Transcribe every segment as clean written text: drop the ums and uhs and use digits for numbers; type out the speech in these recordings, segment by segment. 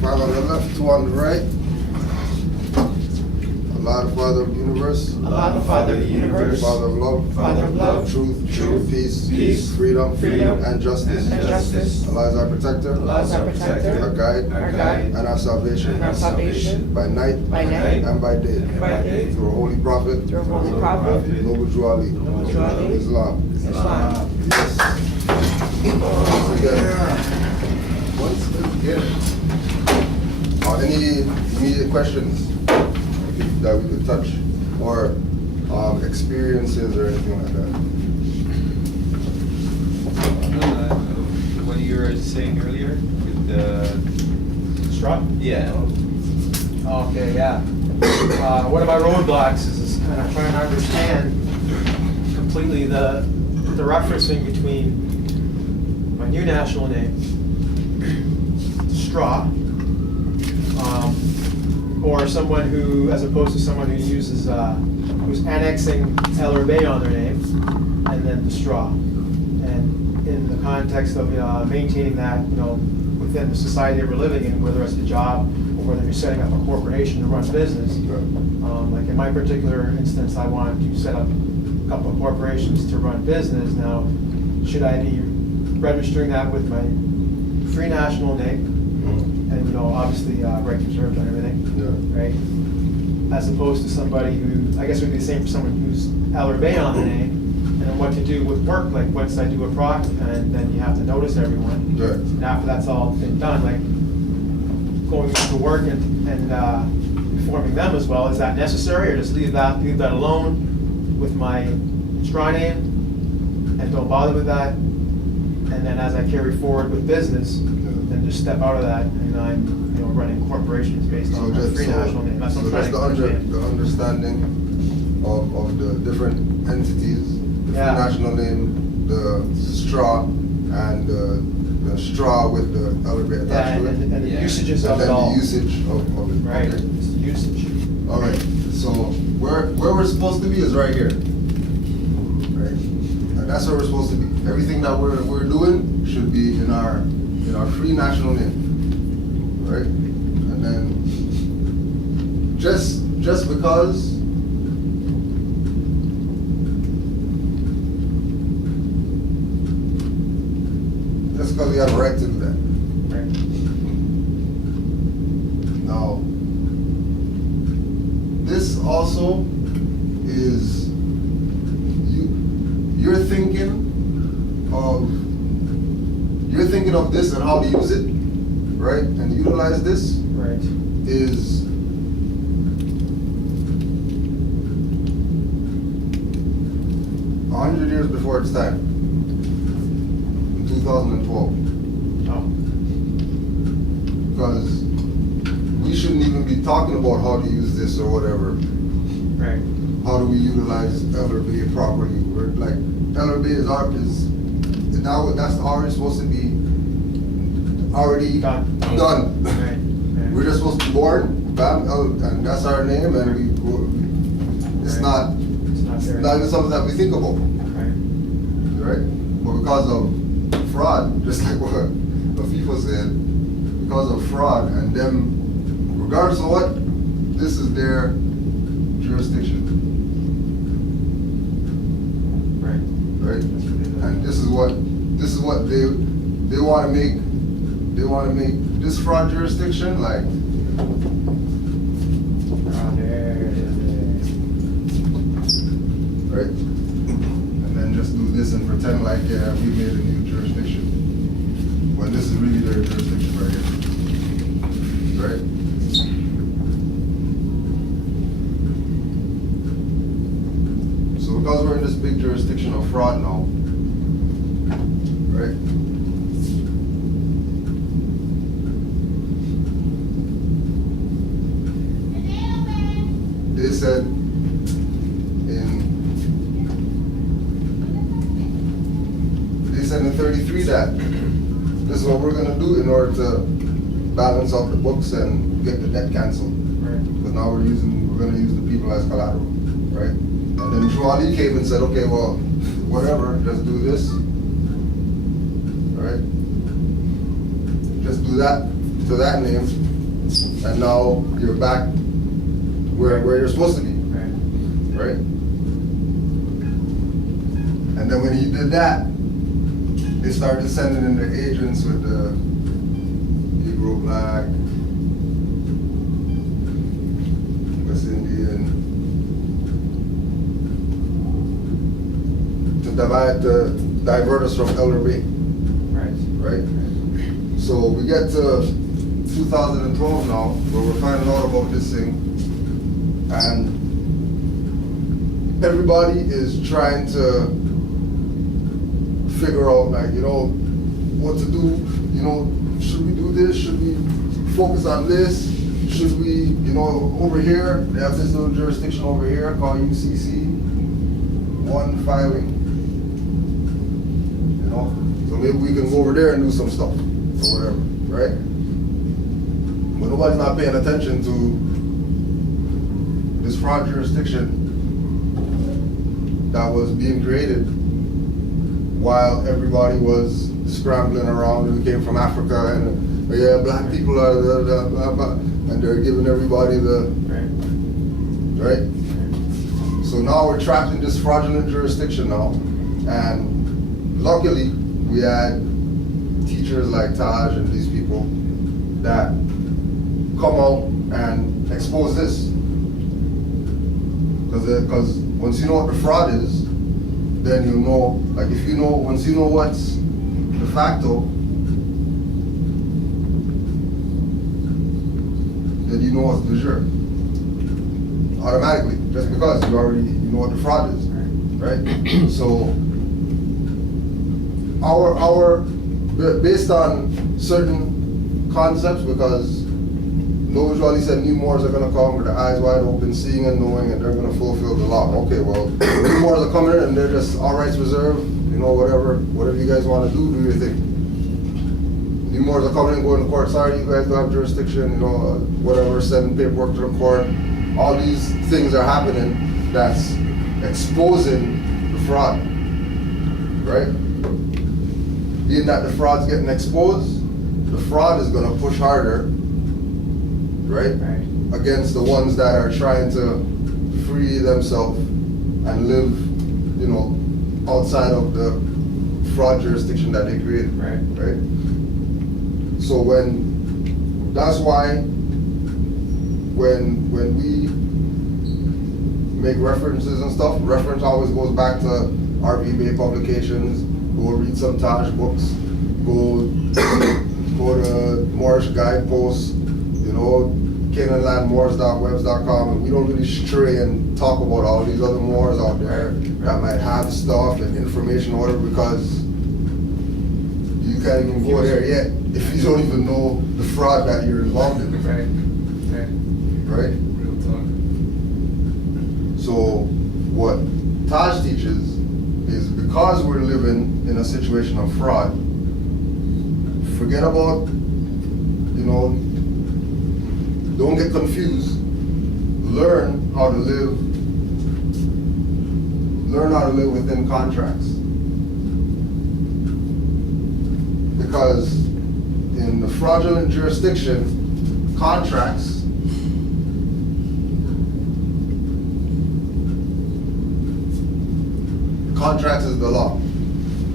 Five on the left, two on the right. Allah, the Father of the universe. Allah, the Father of the universe. Father of love. Father of love. Truth, peace, freedom, and justice. Allah is our protector. Allah is our protector. Our guide. And our salvation. By night. And by day. Through a holy prophet. Noble Jew Ali. Islam. Yes. Once again. Any immediate questions that we could touch, or experiences or anything like that? What you were saying earlier with the Straw? yeah. Okay, yeah. One of my roadblocks is kind of trying to understand completely the referencing between my new national name, straw, or someone who, as opposed to someone who uses, who's annexing L or Bay on their name, and then the straw. And in the context of maintaining that, within the society that we're living in, whether it's a job or whether you're setting up a corporation to run business. Like in my particular instance, I wanted to set up a couple of corporations to run business. Now, should I be registering that with my free national name? And obviously right to reserve and everything, right? As opposed to somebody who, I guess it would be the same for someone who's L or Bay on the name, and then what to do with work, like once I do a proc, and then you have to notice everyone. Right. And after that's all been done, like going to work and informing them as well, is that necessary, or just leave that alone with my straw name and don't bother with that? And then as I carry forward with business, then just step out of that, and I'm running corporations based on my free national name. That's what I'm trying to understand. The understanding of the different entities, the free national name, the straw, and the straw with the elevator attached to it. And the usages of it all. And then the usage of it. Right, Okay. it's the usage. All right, so where we're supposed to be is right here. Right? And that's where we're supposed to be. Everything that we're doing should be in our free national name. Right? And then just because we have a right to do that. Right. Now, this also is you're thinking of this and how to use it, right? And utilize this. Right. Is 100 years before its time. In 2012. Oh. Because we shouldn't even be talking about how to use this or whatever. Right. How do we utilize LRB properly? We're like, LRB that's already supposed to be already done. Right. We're just supposed to be born, bam, and that's our name, and we go. It's not even something that we think about. Right? But because of fraud, just like what FIFA said, because of fraud, and them, regardless of what, this is their jurisdiction. Right? And this is what they want to make. They want to make this fraud jurisdiction like. Right? And then just do this and pretend like, yeah, we made a new jurisdiction. When this is really their jurisdiction right here. Right? So because we're in this big jurisdiction of fraud now, right? They said in 33 that this is what we're going to do in order to balance out the books and get the debt canceled. Right. Because now we're going to use the people as collateral, right? And then Drew Ali came and said, okay, well, whatever, just do this, right? Just do that to that name, and now you're back where you're supposed to be, Right. right? And then when he did that, they started sending in their agents with the Negro Black, West Indian, to divert us from Elder Bay, Right. right? So we get to 2012 now, where we're finding out about this thing, and everybody is trying to figure out, like, you know, what to do. You know, should we do this? Should we focus on this? Should we, you know, over here, they have this little jurisdiction over here called UCC, one filing. You know, so maybe we can go over there and do some stuff, or whatever, right? But nobody's not paying attention to this fraud jurisdiction that was being created while everybody was scrambling around, and we came from Africa, and yeah, black people are the blah, blah, and they're giving everybody the, right? So now we're trapped in this fraudulent jurisdiction now, and luckily we had teachers like Taj and these people that come out and expose this. Because once you know what the fraud is, then you'll know, like if you know, once you know what's de facto, then you know what's de jure. Automatically, just because you know what the fraud is, right? So, based on certain concepts, because Noble Jolly said new Moors are going to come with their eyes wide open, seeing and knowing, and they're going to fulfill the law. Okay, well, new Moors are coming in and they're just all rights reserved, you know, whatever you guys want to do your thing. New Moors are coming in, going to court, sorry, you guys don't have jurisdiction, you know, whatever, sending paperwork to the court. All these things are happening that's exposing the fraud, right? Being that the fraud's getting exposed, the fraud is going to push harder, right? Against the ones that are trying to free themselves and live, you know, outside of the fraud jurisdiction that they created, right? So that's why when we make references and stuff, reference always goes back to RV Bay publications, go read some Taj books, go to Moorish guideposts, you know, Canaanland, Moors.webs.com, and we don't really stray and talk about all these other Moors out there that might have stuff and information or whatever, because you can't even go there yet if you don't even know the fraud that you're involved in. Right? Real talk. So what Taj teaches is, because we're living in a situation of fraud, forget about, you know, don't get confused. Learn how to live within contracts. Because in the fraudulent jurisdiction, contracts is the law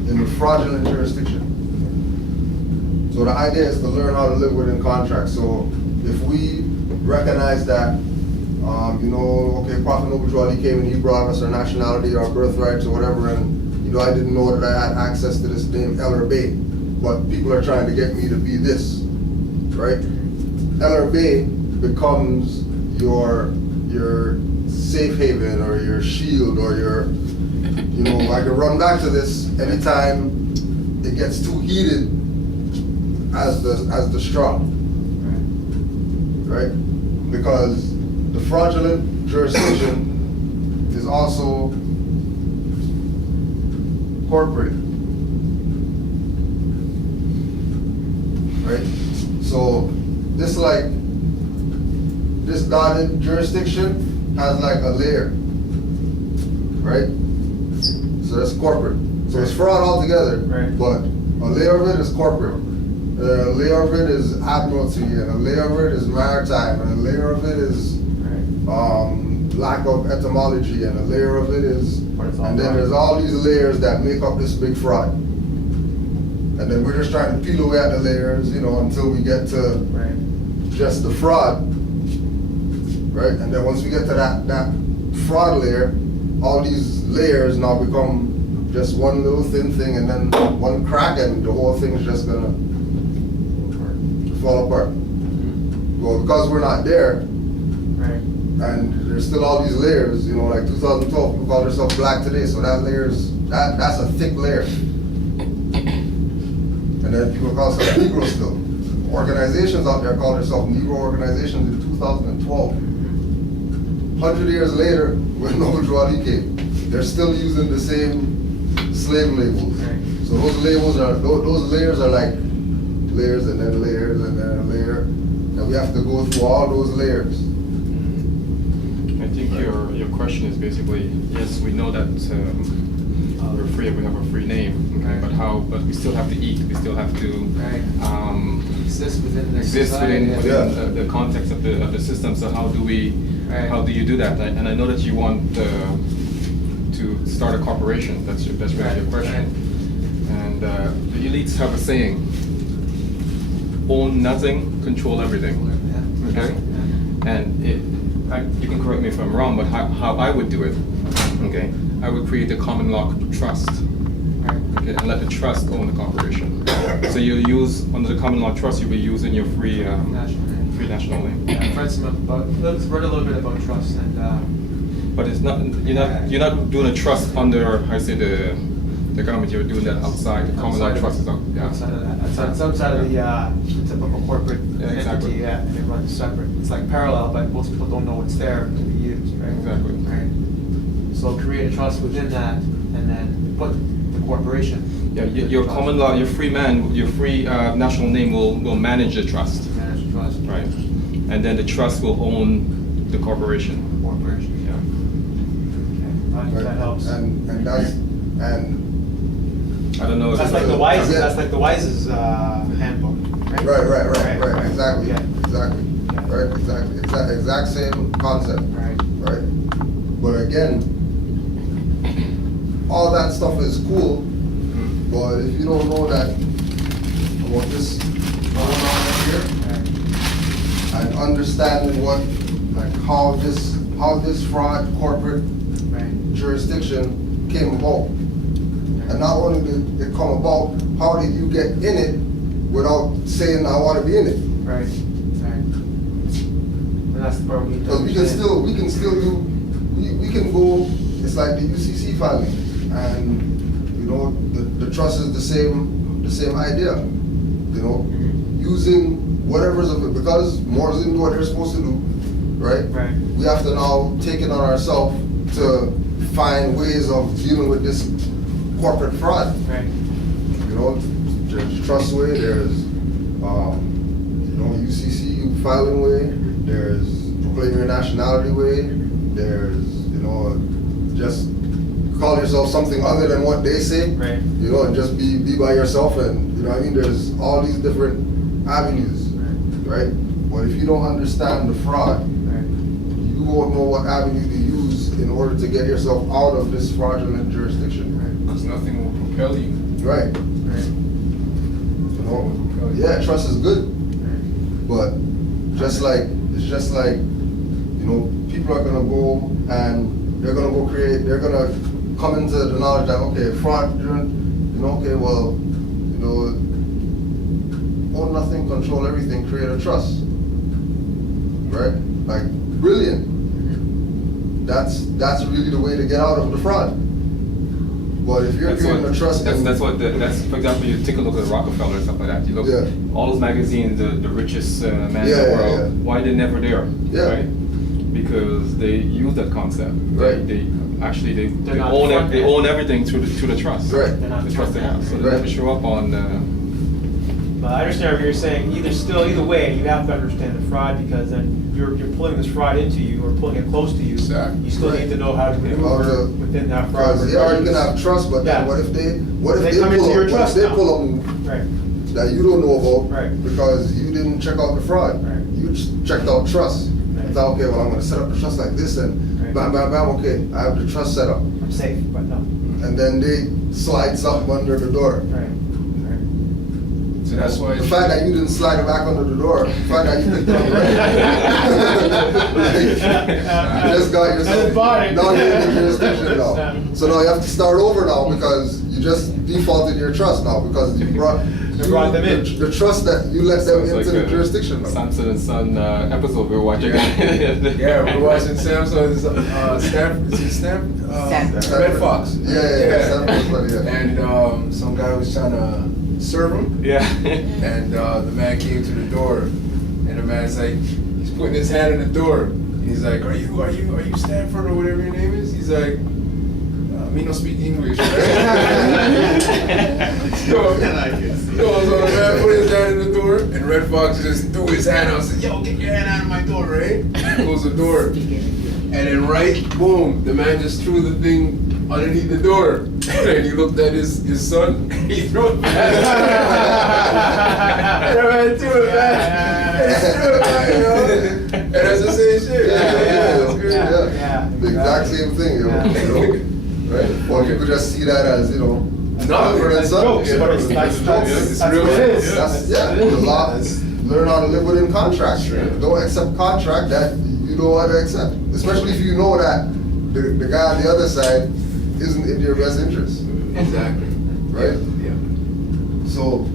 in the fraudulent jurisdiction. So the idea is to learn how to live within contracts. So if we recognize that, you know, okay, Prophet Noble Jawadi came and he brought us our nationality, our birthrights, or whatever, and, you know, I didn't know that I had access to this name, Eller Bay, but people are trying to get me to be this, right? Eller Bay becomes your safe haven or your shield or your, you know, I can run back to this anytime it gets too heated as the straw, right? Because the fraudulent jurisdiction is also corporate, right? So this dotted jurisdiction has like a layer, right? So that's corporate. So it's fraud altogether, Right. but a layer of it is corporate. And a layer of it is admiralty, and a layer of it is maritime, and a layer of it is lack of etymology, and a layer of it is, and then there's all these layers that make up this big fraud. And then we're just trying to peel away at the layers, you know, until we get to just the fraud, right? And then once we get to that fraud layer, all these layers now become just one little thin thing, and then one crack, and the whole thing is just gonna fall apart. Well, because we're not there, and there's still all these layers, you know, like 2012, people call themselves black today, so that layer's, that's a thick layer. And then people call themselves Negro still. Organizations out there call themselves Negro organizations in 2012. 100 years later, when Noble Drew came, they're still using the same slave labels. So those labels are, those layers are like layers and then layers and then a layer. And we have to go through all those layers. I think your question is basically, yes, we know that we're free, we have a free name, okay, but we still have to eat, we still have to Exist within the the context of the system. So how do you do that? And I know that you want to start a corporation. That's really your question. And the elites have a saying: own nothing, control everything. Okay. And you can correct me if I'm wrong, but how I would do it, okay? I would create a common law trust, okay, and let the trust own the corporation. So you use, under the common law trust, you'll be using your free national name. Yeah, let's learn a little bit about trust and. But it's not, you're not doing a trust under, I say, the government. You're doing that outside. The common law trust is outside of that. It's outside of the typical corporate entity, and it runs separate. It's like parallel, but most people don't know it's there to be used, right? Exactly. Right. So create a trust within that, and then put the corporation. Yeah, your common law, your free national name will manage the trust. Manage the trust. Right. And then the trust will own the corporation. Corporation. Yeah. Okay. That helps. And I don't know. If That's it's like the a- Wise. Yeah. That's like the Wise's handbook, right? Right, exactly, Yeah. exactly, right, exactly, exact same concept, Right. right? But again, all that stuff is cool, but if you don't know that, about this going on here, and understanding what, like how this fraud corporate jurisdiction came about. And not only did it come about, how did you get in it without saying I want to be in it? Right. And that's the part we need to Because we can still do, we can go, it's like the UCC filing, and you know, the trust is the same idea, you know, using whatever's of it, because Moore's didn't do what they're supposed to do, right? Right. We have to now take it on ourselves to find ways of dealing with this corporate fraud. Right. You know, there's trust way, there's, you know, UCC filing way, there's proclaim your nationality way, there's, you know, just call yourself something other than what they say, Right. you know, and just be by yourself, and, you know what I mean, there's all these different avenues, right? But if you don't understand the fraud, you won't know what avenue to use in order to get yourself out of this fraudulent jurisdiction. Because nothing will propel you. Right. You know, yeah, trust is good, but it's just like, you know, people are gonna go and they're gonna come into the knowledge that, okay, fraudulent, you know, okay, well, you know, own nothing, control everything, create a trust, right? Like, brilliant. That's really the way to get out of the fraud. But if you're creating a trust, That's for example, you take a look at Rockefeller and stuff like that. You look at all those magazines, the richest man in the world. Why they're never there? Yeah. Right? Because they use that concept. Right. They not own everything through the trust. Right. They're not The trust they have. So they Right. never show up on. But I understand what you're saying. Either way, you have to understand the fraud, because then you're pulling this fraud into you or pulling it close to you. Exactly. You still need to know how to How maneuver to- within that fraud. because yeah, you can have trust, but then Yeah. what if they They come into pull your up? trust What if they now. pull up? Right. that you don't know about Right. because you didn't check out the fraud. Right. You checked out trust. Right. You thought, okay, well, I'm going to set up the trust like this, and Right. bam, bam, bam, okay, I have the trust set up. I'm safe, but no. And then they slide something under the door. Right. So that's why. The fact that you didn't slide it back under the door, the fact that you picked it up right. You just got And yourself. bought it. Now you're in the jurisdiction now. So now you have to start over now because you just defaulted your trust now because you brought them in. the trust that you let them Sounds into like the a jurisdiction now. Samson and Son episode we were watching. Yeah, we're watching Samsung's Stanford. Red Fox. Yeah. Stanford, yeah. And some guy was trying to serve him, Yeah. and the man came to the door, and the man's like, he's putting his hand in the door. And he's like, are you Stanford or whatever your name is? He's like, me no speak English. So the man put his hand in the door, and Red Fox just threw his hand out and said, yo, get your hand out of my door, right? Close the door. And then boom, the man just threw the thing underneath the door. And he looked at his son, and he threw it back. And the man threw it back. And he threw it back, you know? And that's the same shit. That's good. Yeah. The exact same thing, you know. Right? Or you could just see that as, No, That's jokes, but it's that's what it is. That's, yeah, the law. Learn how to live within contracts. Sure. Don't accept contract that you don't want to accept. Especially if you know that the guy on the other side isn't in your best interest. Exactly. Right? Yeah. So,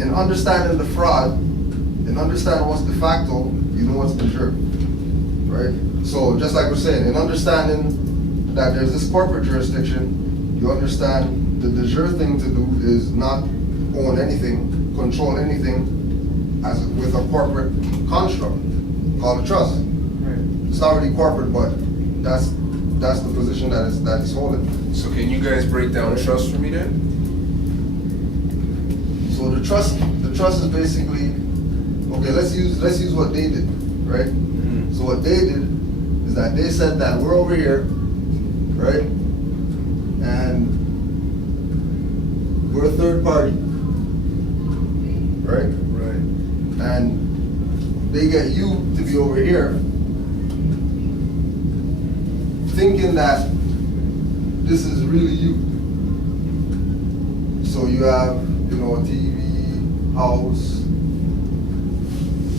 in understanding the fraud, in understanding what's de facto, you know what's de jure. Right? So, just like we're saying, in understanding that there's this corporate jurisdiction, you understand the de jure thing to do is not own anything, control anything with a corporate construct called a trust. It's not really corporate, but that's the position that is holding. So can you guys break down trust for me then? So the trust is basically, okay, let's use what they did, right? Mm-hmm. So what they did is that they said that we're over here, right? And we're a third party, right? Right. And they get you to be over here thinking that this is really you. So you have, you know, a TV, house,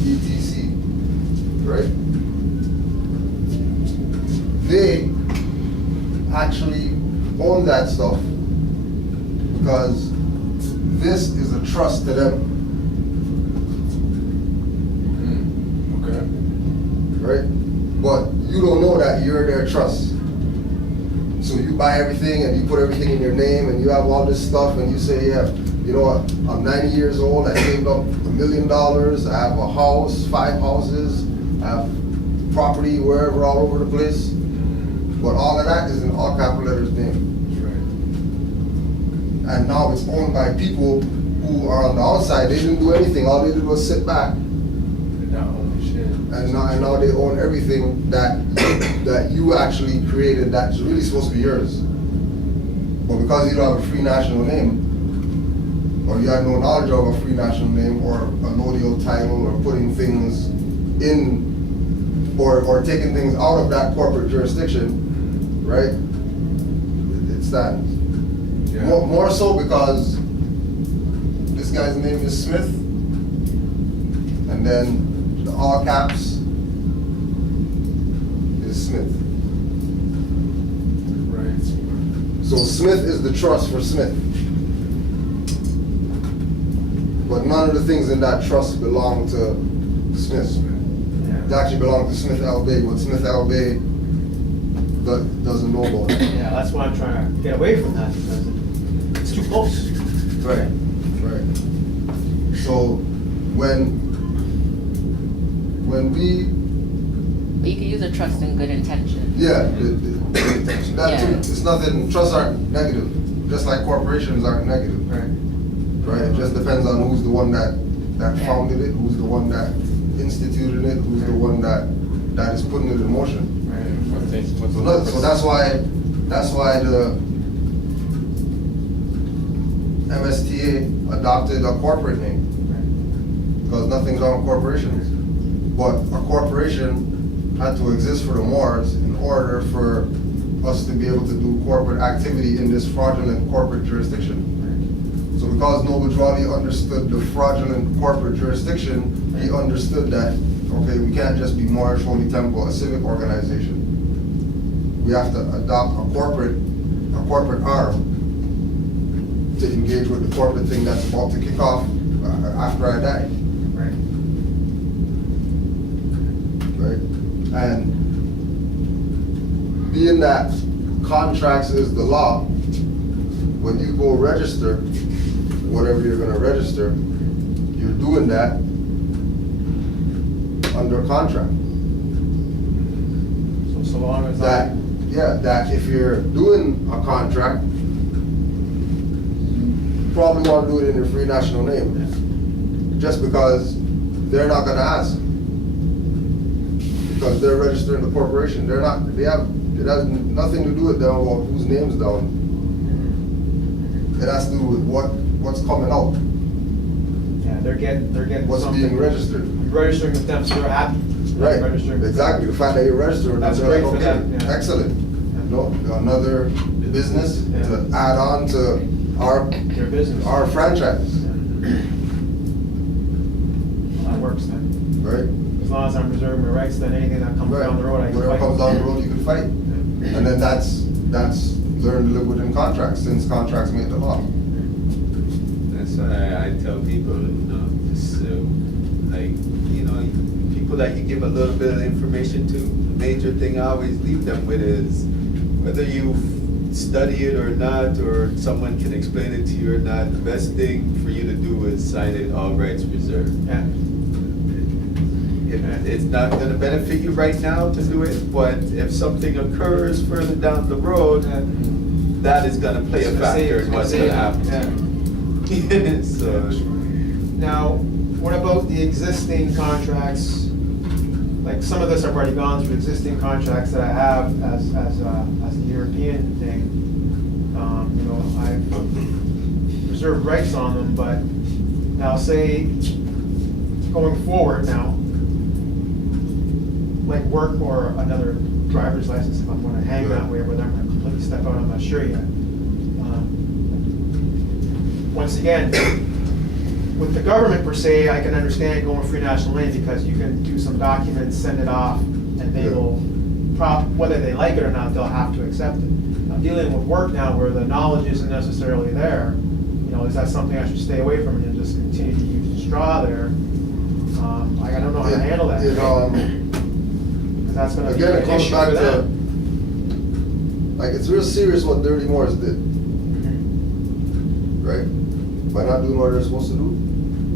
etc. Right? They actually own that stuff because this is a trust to them. Okay. Right? But you don't know that you're their trust. So you buy everything and you put everything in your name and you have all this stuff and you say, yeah, you know what, I'm 90 years old, I saved up $1 million, I have a house, 5 houses, I have property wherever, all over the place. But all of that is in all capital letters name. Right. And now it's owned by people who are on the outside, they didn't do anything, all they did was sit back. Not only shit. And now they own everything that you actually created that's really supposed to be yours. But because you don't have a free national name, or you have no knowledge of a free national name, or a notarial title, or putting things in, or taking things out of that corporate jurisdiction, right? It stands. Yeah. More so because this guy's name is Smith, and then the all caps is Smith. Right. So Smith is the trust for Smith. But none of the things in that trust belong to Smith. They actually belong to Smith L. Bay, but Smith L. Bay doesn't know about it. Yeah, that's why I'm trying to get away from that because it's too close. Right. So when we, But you can use a trust in good intention. yeah, that too, it's nothing, trusts aren't negative, just like corporations aren't negative. Right, it just depends on who's the one that founded it, who's the one that instituted it, who's the one that is putting it in motion. So that's why the MSTA adopted a corporate name. because nothing's wrong with corporations. But a corporation had to exist for the Moors in order for us to be able to do corporate activity in this fraudulent corporate jurisdiction. So because Noble Drawley understood the fraudulent corporate jurisdiction, he understood that, okay, we can't just be Moorish Holy Temple, a civic organization. We have to adopt a corporate arm to engage with the corporate thing that's about to kick off after I die. Right. Right? And being that contracts is the law, when you go register, whatever you're gonna register, you're doing that under contract. So long as That, that if you're doing a contract, you probably wanna do it in your free national name. Just because they're not gonna ask. Because they're registering the corporation. It has nothing to do with them about whose name's down. It has to do with what's coming out, Yeah, they're getting what's something. being registered. Registering with them, so they're happy. Right, Registering with exactly. The fact that you're registering, That's they're great like, for okay, them, yeah. excellent. No, another business Yeah. to add on to our their business. franchise, Well, that works then. right? As long as I'm reserving my rights, then anything that comes Right. down the road, I can Whatever fight. comes down the road, you can fight. And then that's learn to live within contracts, since contracts make the law. That's why I tell people, just people that you give a little bit of information to, the major thing I always leave them with is, whether you study it or not, or someone can explain it to you or not, the best thing for you to do is sign it, all rights reserved. Yeah. It's not gonna benefit you right now to do it, but if something occurs further down the road, that is gonna play a It's gonna save- factor it's in gonna what's save gonna you, happen. So, Now, what about the existing contracts? Like, some of this I've already gone through, existing contracts that I have as a European thing. I've reserved rights on them, but now say, going forward now, like work or another driver's license, if I'm gonna hang that way, or whether I'm gonna completely step out, I'm not sure yet. Once again, with the government per se, I can understand going free national name because you can do some documents, send it off, and they will, whether they like it or not, they'll have to accept it. I'm dealing with work now where the knowledge isn't necessarily there. Is that something I should stay away from and just continue to use the straw there? I don't know how to handle that. Because that's gonna be Again, it an comes issue back for to, them. like, it's real serious what Dirty Moors did, right? By not doing what they're supposed to do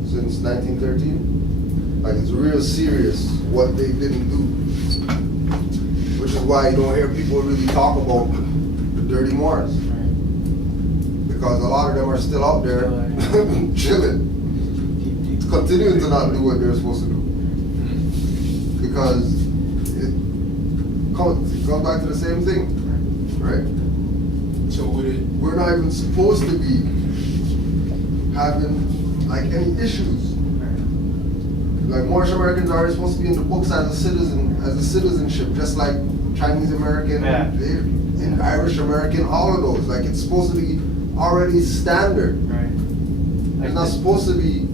since 1913. Like, it's real serious what they didn't do. Which is why you don't hear people really talk about the Dirty Moors. Because a lot of them are still out there chilling, continuing to not do what they're supposed to do. Because it comes back to the same thing, right? So would it, We're not even supposed to be having like any issues. Like, Moorish Americans are supposed to be in the books as a citizenship, just like Chinese American, Yeah. and Irish American, all of those. Like, it's supposed to be already standard. Right. It's not supposed to be,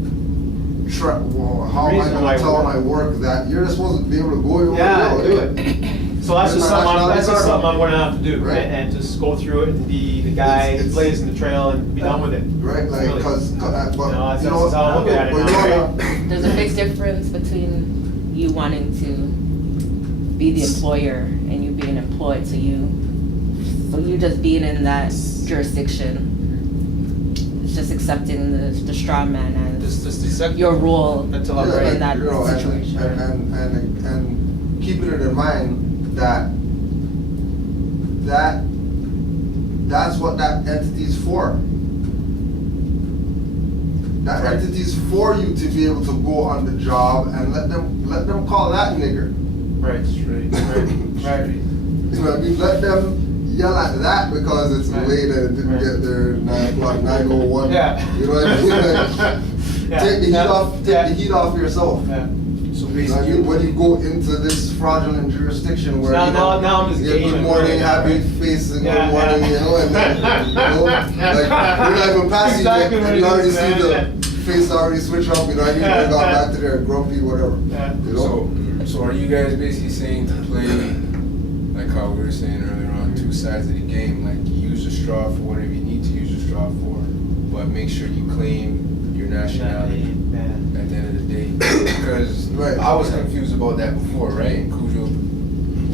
how am I Reason why gonna tell we're- my work that you're just supposed to be able to go your Yeah, way? do it. So that's just something I'm gonna have to do, Right. and just go through it and be the guy It's- blazing the trail and be done with it. Right, like, Really. but that's you know, how I look at it but now, you right? wanna- There's a big difference between you wanting to be the employer and you being employed. So you just being in that jurisdiction, it's just accepting the straw man Just as accept your role until Yeah, in that you know, situation. and keeping it in mind that's what that entity's for. That Right. entity's for you to be able to go on the job and let them call that nigger. Right, right. You know what I mean? Let them yell at that because it's Right. late and it didn't Right. get there 9:01. Yeah. You know what I mean? Like, take the heat off yourself. Yeah. So You know what I basically, mean? When you go into this fraudulent jurisdiction where Now- you know, now I'm just yeah, gaming. good morning, happy face, and Yeah, good morning, yeah. you know, and then, you know, like we're not even passing Exactly yet, what and it you already is, see man. the face already switch up, you know, and you Yeah, got yeah. back to their grumpy, whatever, Yeah. you know. so are you guys basically saying to play, like how we were saying earlier on, two sides of the game, like you use the straw for whatever you need to use the straw for, but make sure you claim your nationality Yeah. at the end of the day. Because Right. I was confused about that before, right? And Cujo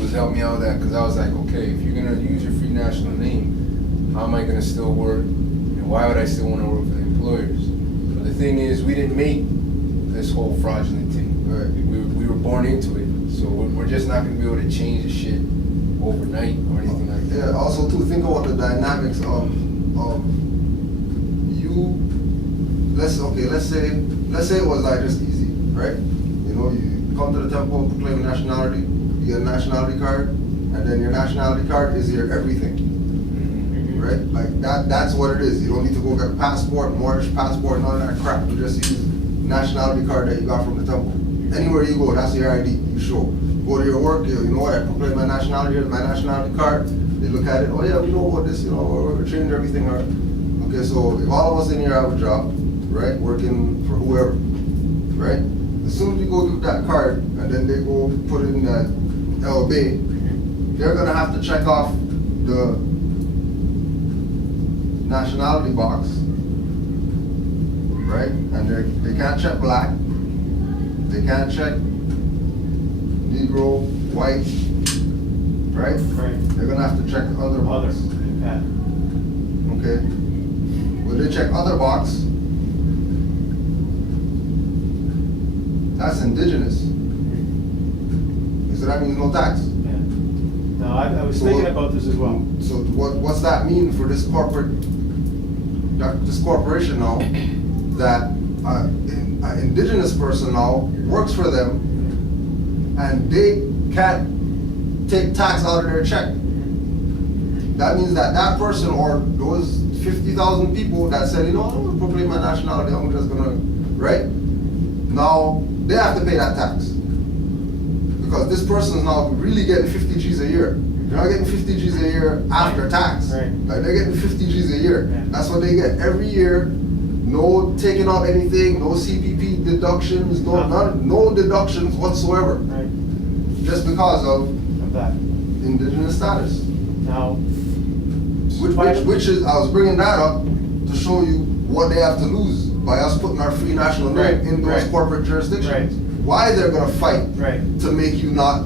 was helping me out with that because I was like, okay, if you're gonna use your free national name, how am I gonna still work? And why would I still want to work for the employers? But the thing is, we didn't make this whole fraudulent thing. Right. We were born into it, so we're just not gonna be able to change the shit overnight or anything like that. Yeah, also too, think about the dynamics of you, let's say it was like just easy, right? You know, you come to the temple, proclaim nationality, you get a nationality card, and then your nationality card is your everything, right? Like that's what it is. You don't need to go get a passport, mortgage passport, none of that crap. You just use nationality card that you got from the temple. Anywhere you go, that's your ID, you show. Go to your work, you know what, I proclaim my nationality, here's my nationality card. They look at it, oh yeah, we know about this, you know, we're change everything. Okay, so if all of us in here have a job, right, working for whoever, right? As soon as you go do that card, and then they go put it in that LB, they're gonna have to check off the nationality box, right? And they can't check black, they can't check Negro, white, right? Right. They're gonna have to check the other box. Others. Yeah. Okay. When they check other box, that's indigenous. So that means no tax. Yeah. No, I was So thinking what- about this as well. So what's that mean for this corporation now, that an indigenous person now works for them, and they can't take tax out of their check? That means that person or those 50,000 people that said, you know, I'm gonna proclaim my nationality, I'm just gonna, right? Now, they have to pay that tax. Because this person is now really getting 50 G's a year. They're not getting 50 G's a year after tax. Right. Like, they're getting 50 G's a year. Yeah. That's what they get every year. No taking out anything, no CPP deductions, no deductions whatsoever. Right. Just because of Of that. indigenous status. Now. Which is, I was bringing that up to show you what they have to lose by us putting our free national name Right, in those right. corporate jurisdictions. Right. Why they're gonna fight Right. to make you not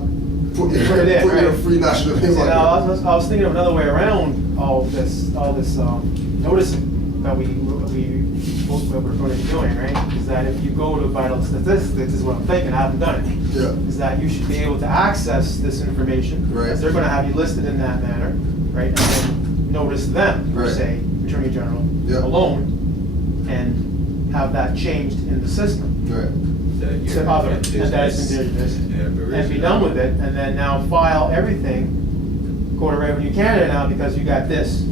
put Put it in, your right. free national name See, on now, there. I was thinking of another way around all this noticing that we're going to be doing, right? Is that if you go to vital statistics, is what I'm thinking, I haven't done it. Yeah. Is that you should be able to access this information. Right. Because they're going to have you listed in that manner, right? And then notice them, per Right. se, Attorney General, Yeah. alone, and have that changed in the system. Right. To other, and that is indigenous, and be done with it, and then now file everything, go to Revenue Canada now because you got this.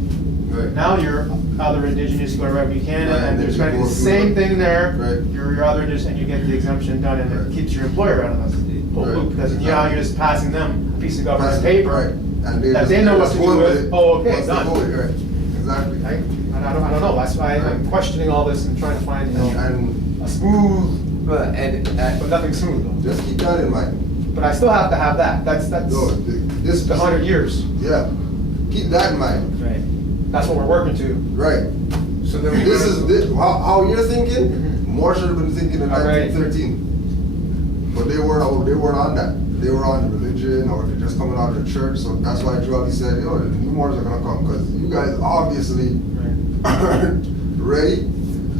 Right. Now you're other indigenous, you go to Revenue Canada, Right, and there's gonna be the you go through same the- thing there. Right. You're other, and you get the exemption done, and Right. it keeps your employer out of the whole Right. loop, because now you're just passing them a piece of government Right. paper. And that they know what just to do go with. it Oh, okay, once they done. go it, right. Exactly. Right? And I don't know, that's why I'm Right. questioning all this and trying to find, And a smooth, But, but nothing smooth though. just keep that in mind. But I still have to have that, that's No, this the 100 years. Yeah. Keep that in mind. Right. That's what we're working to. Right. So then we This gotta- is this, how you're thinking. Mhm. More should have been thinking in All right. 1913, but they weren't on that. They were on religion, or they're just coming out of the church. So that's why Joel said, "Yo, the new Moors are gonna come because you guys obviously Right. aren't ready.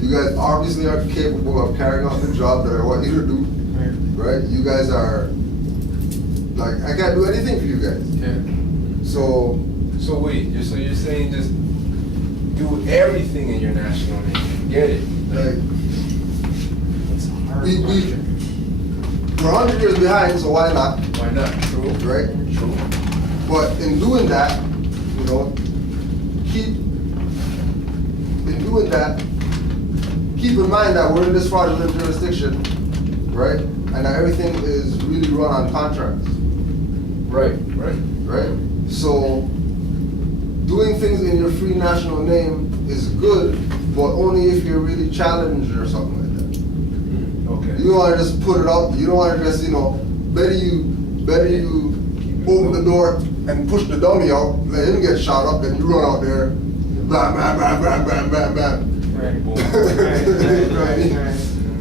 You guys obviously aren't capable of carrying out the job that I want you to do. Right. Right? You guys are like, I can't do anything for you guys. Yeah. So So wait, so you're saying just do everything in your national name, get it? like, It's a hard we question. we're 100 years behind. So why not? Why not? True. Right? True. But in doing that, keep in mind that we're in this fraudulent jurisdiction, right? And that everything is really run on contracts, Right. right? So doing things in your free national name is good, but only if you're really challenged or something like that. Okay. You don't want to just put it out. You don't want to just, better you open the door and push the dummy out, let him get shot up, then you run out there, bam, bam, bam, bam, bam, bam, bam. Right. Boom.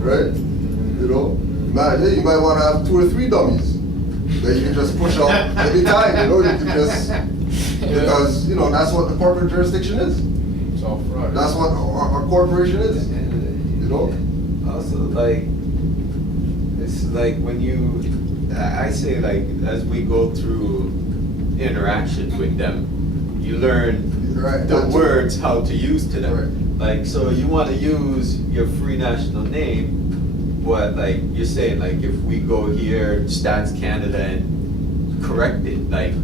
Right? Man, yeah, you might want to have 2 or 3 dummies that you can just push out anytime, you can just, because, that's what the corporate jurisdiction is. It's all fraud. That's what our corporation is, Also, like, it's like when I say, like, as we go through interactions with them, you learn Right, the that's- words how to use to them. Right. Like, so you want to use your free national name, but like you're saying, like if we go here, Stats Canada, and correct it, like,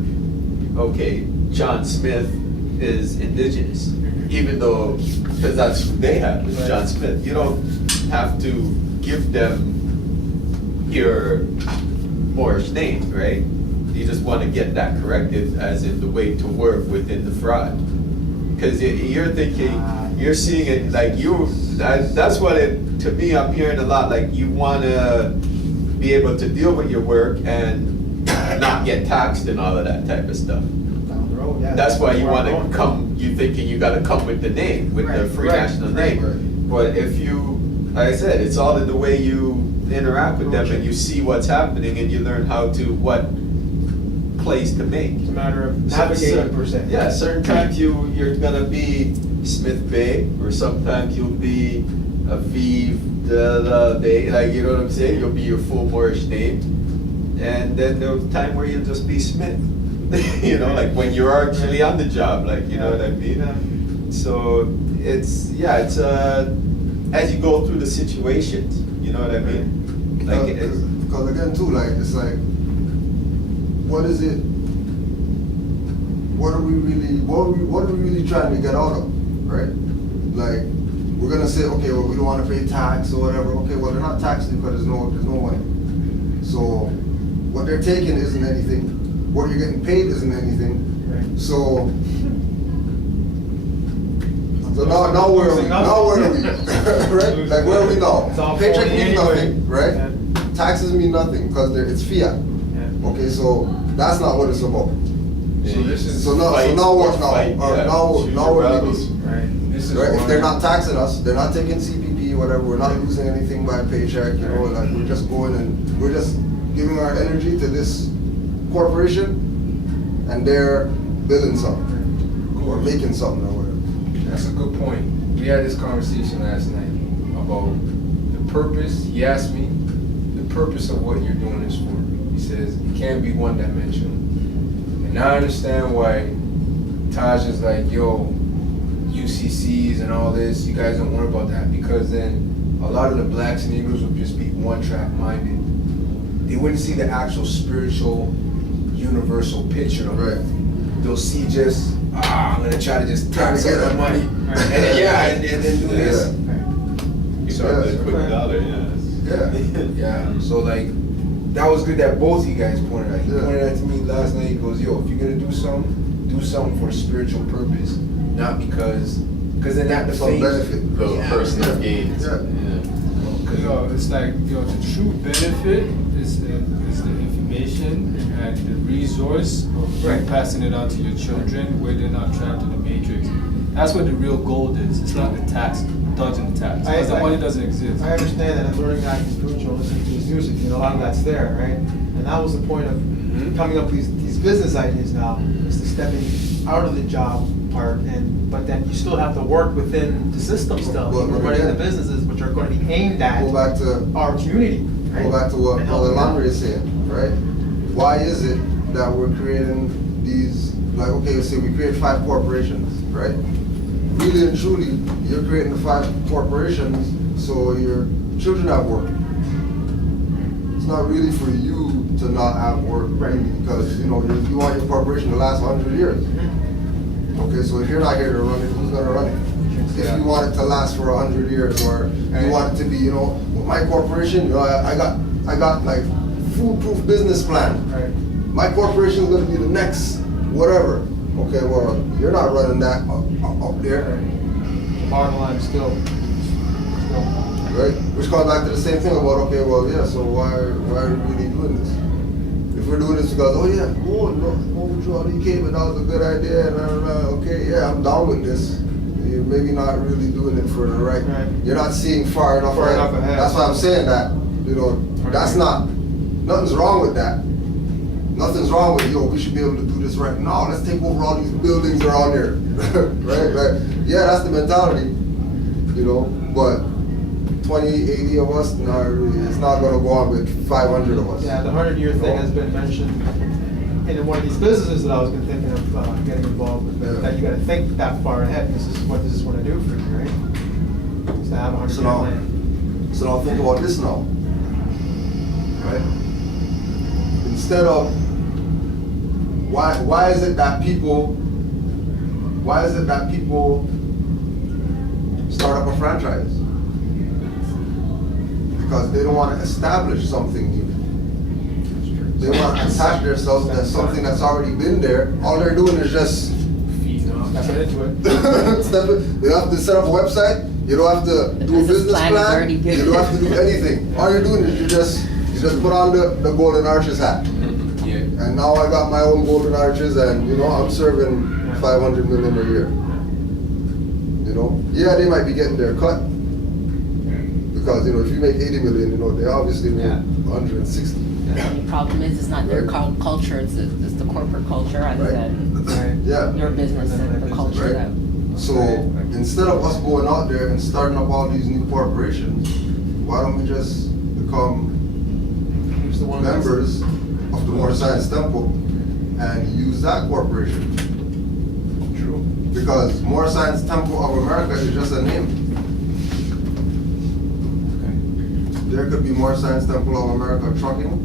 okay, John Smith is Indigenous, even though, because that's who they have, is John Smith. You don't have to give them your Moorish name, right? You just want to get that corrected as in the way to work within the fraud. Because you're thinking, you're seeing it like that's what to me, I'm hearing a lot, like you want to be able to deal with your work and not get taxed and all of that type of stuff. Down the road, yeah. That's why you where want I'm to going. come, you thinking you got to come with the name, with the Right, free right, national right, name. But if you, like I said, it's all in the way you interact with them and you see what's happening and you learn how to, what plays to make. It's a matter of navigating per se. Yeah, certain times you're gonna be Smith Bay, or sometimes you'll be Aviv Bay, like, you know what I'm saying? You'll be your full Moorish name. And then there's a time where you'll just be Smith. Like when you're actually on the job, like, you know what I mean? Yeah. So it's as you go through the situations, you know what I mean? Like Because again, too, like, it's like, what is it? What are we really trying to get out of, right? Like, we're gonna say, okay, well, we don't want to pay tax or whatever. Okay, well, they're not taxing because there's no money. So what they're taking isn't anything. What you're getting paid isn't anything. Right. So now where are we? Now where are we? Right? Like, where are we now? It's all Paycheck phony means anyway. nothing, right? Yeah. Taxes mean nothing because it's fiat. Yeah. Okay, so that's not what it's about. So this is So now what now? Now we're legal. Right. This is Right? If why- they're not taxing us, they're not taking CPP, whatever, we're not losing anything by paycheck, like we're just going and we're just giving our energy to this corporation and they're building something or making something or whatever. That's a good point. We had this conversation last night about the purpose. He asked me the purpose of what you're doing this for. He says it can't be one dimensional. And now I understand why Taj is like, yo, UCCs and all this, you guys don't worry about that, because then a lot of the blacks and Negroes would just be one-track minded. They wouldn't see the actual spiritual, universal picture of it. They'll see just, I'm gonna try to just tax all that money, and then, and then do this. you start with a quick dollar, Yeah. So like, that was good that both of you guys pointed out. He Yeah. pointed out to me last night, he goes, yo, if you're gonna do something for a spiritual purpose, not because then that Some defames. benefit. Little personal gains. Yeah. It's like, the true benefit is the information and the resource of you passing it on to your children where they're not trapped in the matrix. That's what the real gold is. It's not the tax, dodging the tax. Because the money doesn't exist. I understand that, and learning that in spiritual, listening to his music, a lot of that's there, right? And that was the point of coming up with these business ideas now, is to stepping out of the job part, but then you still have to work within the system still. But We're running the again, businesses which are going to be aimed at Go back to our community, right? Go back to what And Brother helping them. Landry is saying, right? Why is it that we're creating these, like, okay, say we create 5 corporations, right? Really and truly, you're creating the 5 corporations so your children have work. It's not really for you to not have work, really, because, you want your corporation to last 100 years. Okay, so if you're not here to run it, who's gonna run it? if you want it to last for 100 years, or you want it to be, with my corporation, I got like foolproof business plan. Right. My corporation is going to be the next whatever. Okay, well, you're not running that up there, The bottom line is still. right? Which comes back to the same thing about, okay, well, yeah, so why are we really doing this? If we're doing this because, Jordy came and that was a good idea, and okay, yeah, I'm down with this. You're maybe not really doing it for the right. You're not seeing far enough ahead. That's why I'm saying that. That's nothing's wrong with that. Nothing's wrong with, we should be able to do this right now. Let's take over all these buildings around here. right? Yeah, that's the mentality. But 20, 80 of us, it's not going to go on with 500 of us. Yeah, the 100-year thing has been mentioned in one of these businesses that I was thinking of getting involved with. Yeah. That you got to think that far ahead. This is what this want to do for you, right? Is to have a 100-year plan. So now think about this now. Right? Instead of why is it that people start up a franchise? Because they don't want to establish something new. They want to attach themselves to something that's already been there. All they're doing is just Step into it. You don't have to set up a website. You don't have to do a business plan is already plan. good. You don't have to do anything. All you're doing is you just put on the golden arches hat. Yeah. And now I got my own golden arches, and I'm serving 500 million a year. Yeah, they might be getting their cut because if you make 80 million, they obviously make 160. The problem is, it's not their culture, it's the corporate culture rather than Yeah. your business and the culture Right. that. So instead of us going out there and starting up all these new corporations, why don't we just become Who's the one members of the More Science Temple and use that corporation? True. Because More Science Temple of America is just a name. There could be More Science Temple of America Trucking.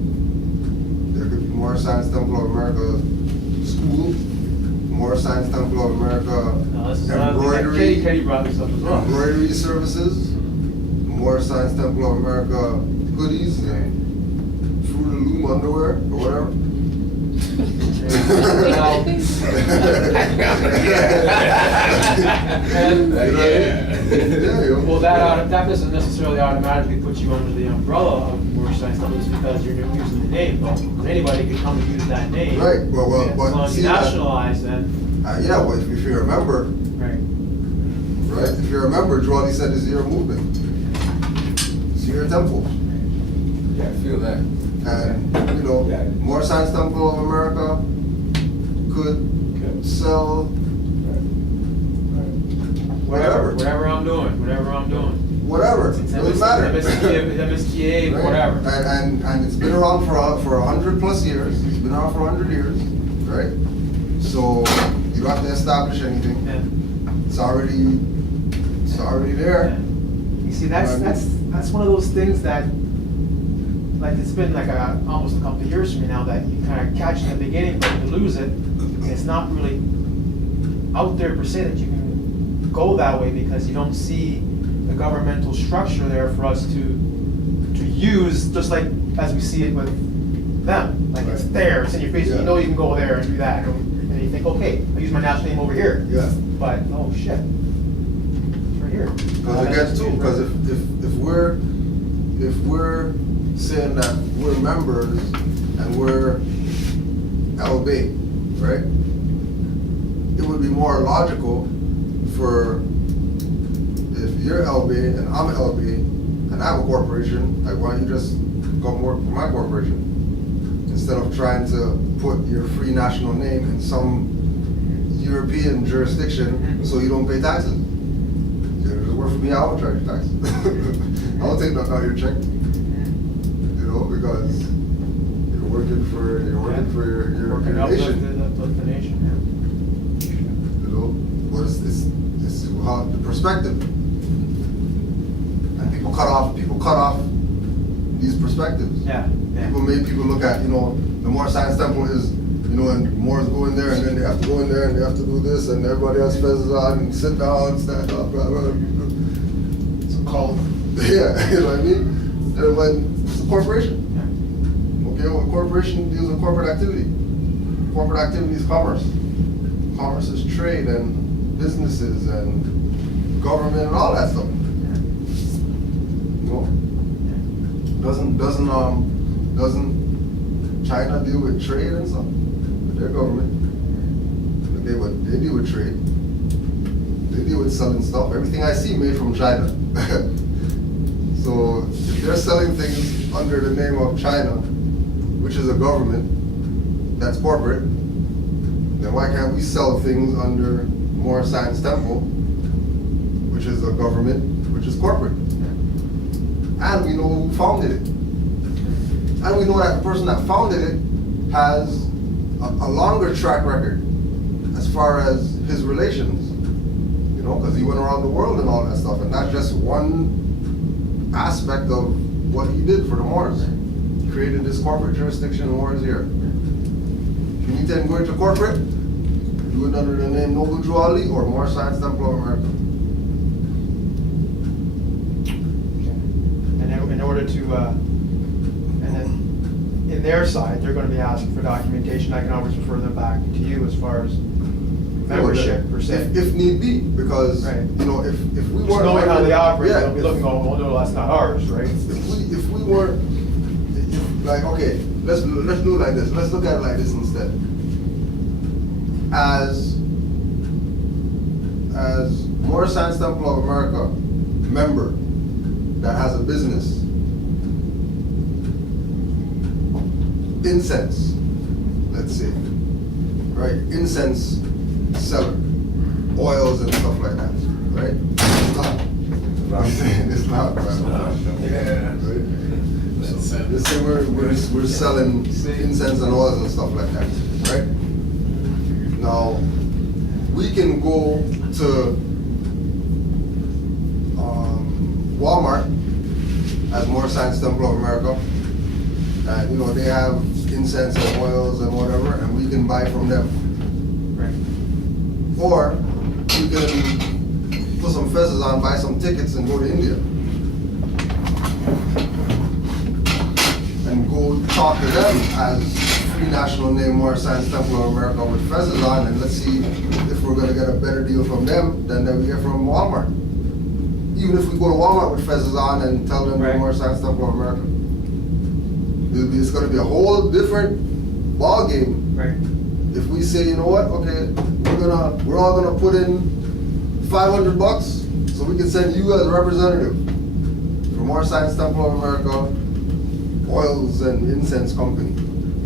There could be More Science Temple of America School. More Science Temple of America Embroidery. Katie brought this up as well. Embroidery services. More Science Temple of America hoodies and Fruit of the Loom underwear or whatever. Well, that doesn't necessarily automatically put you under the umbrella of More Science Temple just because you're using the name, but anybody could come and use that name. Right, well, As long as you nationalize, then. yeah, well, if you remember, Right. right? If you remember, Jordy said it's your movement. It's your temple. Yeah, I feel that. And, More Science Temple of America could sell whatever. Whatever I'm doing. Whatever, it doesn't matter. MSTA, Right? whatever. And it's been around for 100+ years. It's been around for 100 years, right? So you don't have to establish anything. Yeah. It's already there. You see, that's one of those things that, like, it's been like almost a couple of years from me now that you kind of catch in the beginning, but you lose it. It's not really out there per se that you can go that way because you don't see the governmental structure there for us to use, just like as we see it with them. Like it's there, it's in your face, Yeah. you know you can go there and do that. And you think, okay, I'll use my national name over here. Yeah. But, oh shit, it's right here. Because again too, because if we're saying that we're members and we're LB, right? It would be more logical for if you're LB and I'm LB and I have a corporation, like why don't you just come work for my corporation? Instead of trying to put your free national name in some European jurisdiction so you don't pay taxes. You just work for me, I won't charge you taxes. I won't take nothing out of your check. Because you're working for your nation. Uplift the nation, But it's how the perspective. And people cut off these perspectives. yeah. People look at, the More Science Temple is You know, and Moors go in there, and then they have to go in there, and they have to do this, and everybody else fezzes on, and sit down, stand up, blah, blah, blah. It's a cult. Yeah, you know what I mean? And when it's a corporation. Okay, well, a corporation deals with corporate activity. Corporate activity is commerce. Commerce is trade and businesses and government and all that stuff. You know? Doesn't China deal with trade and stuff? With their government. But they deal with trade. They deal with selling stuff. Everything I see made from China. So if they're selling things under the name of China, which is a government that's corporate, then why can't we sell things under Moor Science Temple, which is a government, which is corporate? And we know who founded it. And we know that the person that founded it has a longer track record as far as his relations, you know, because he went around the world and all that stuff, and that's just one aspect of what he did for the Moors. He created this corporate jurisdiction, Moors here. If you need to go into corporate, do it under the name Noble Drew Ali or Moor Science Temple of America. And in order to, and then in their side, they're going to be asking for documentation. I can always refer them back to you as far as membership per se. If need be, because Right. you know, if we Just weren't knowing how they operate, yeah, they'll be looking, oh, no, that's not ours, right? if we weren't like, okay, let's do it like this. Let's look at it like this instead. As Moor Science Temple of America member that has a business, incense, let's say, right? Incense seller, oils and stuff like that, right? It's not. It's not. Yeah. Right? Let's say we're selling incense and oils and stuff like that, right? Now, we can go to Walmart as Moor Science Temple of America, and you know they have incense and oils and whatever, and we can buy from them. Right. Or we can put some fezzes on, buy some tickets, and go to India. And go talk to them as free national name Moor Science Temple of America with fezzes on, and let's see if we're going to get a better deal from them than we get from Walmart. Even if we go to Walmart with fezzes on and tell them we're Moor Science Temple of America. It's going to be a whole different ball game. Right. If we say, you know what, okay, we're all gonna put in $500 so we can send you as a representative from Moor Science Temple of America, oils and incense company.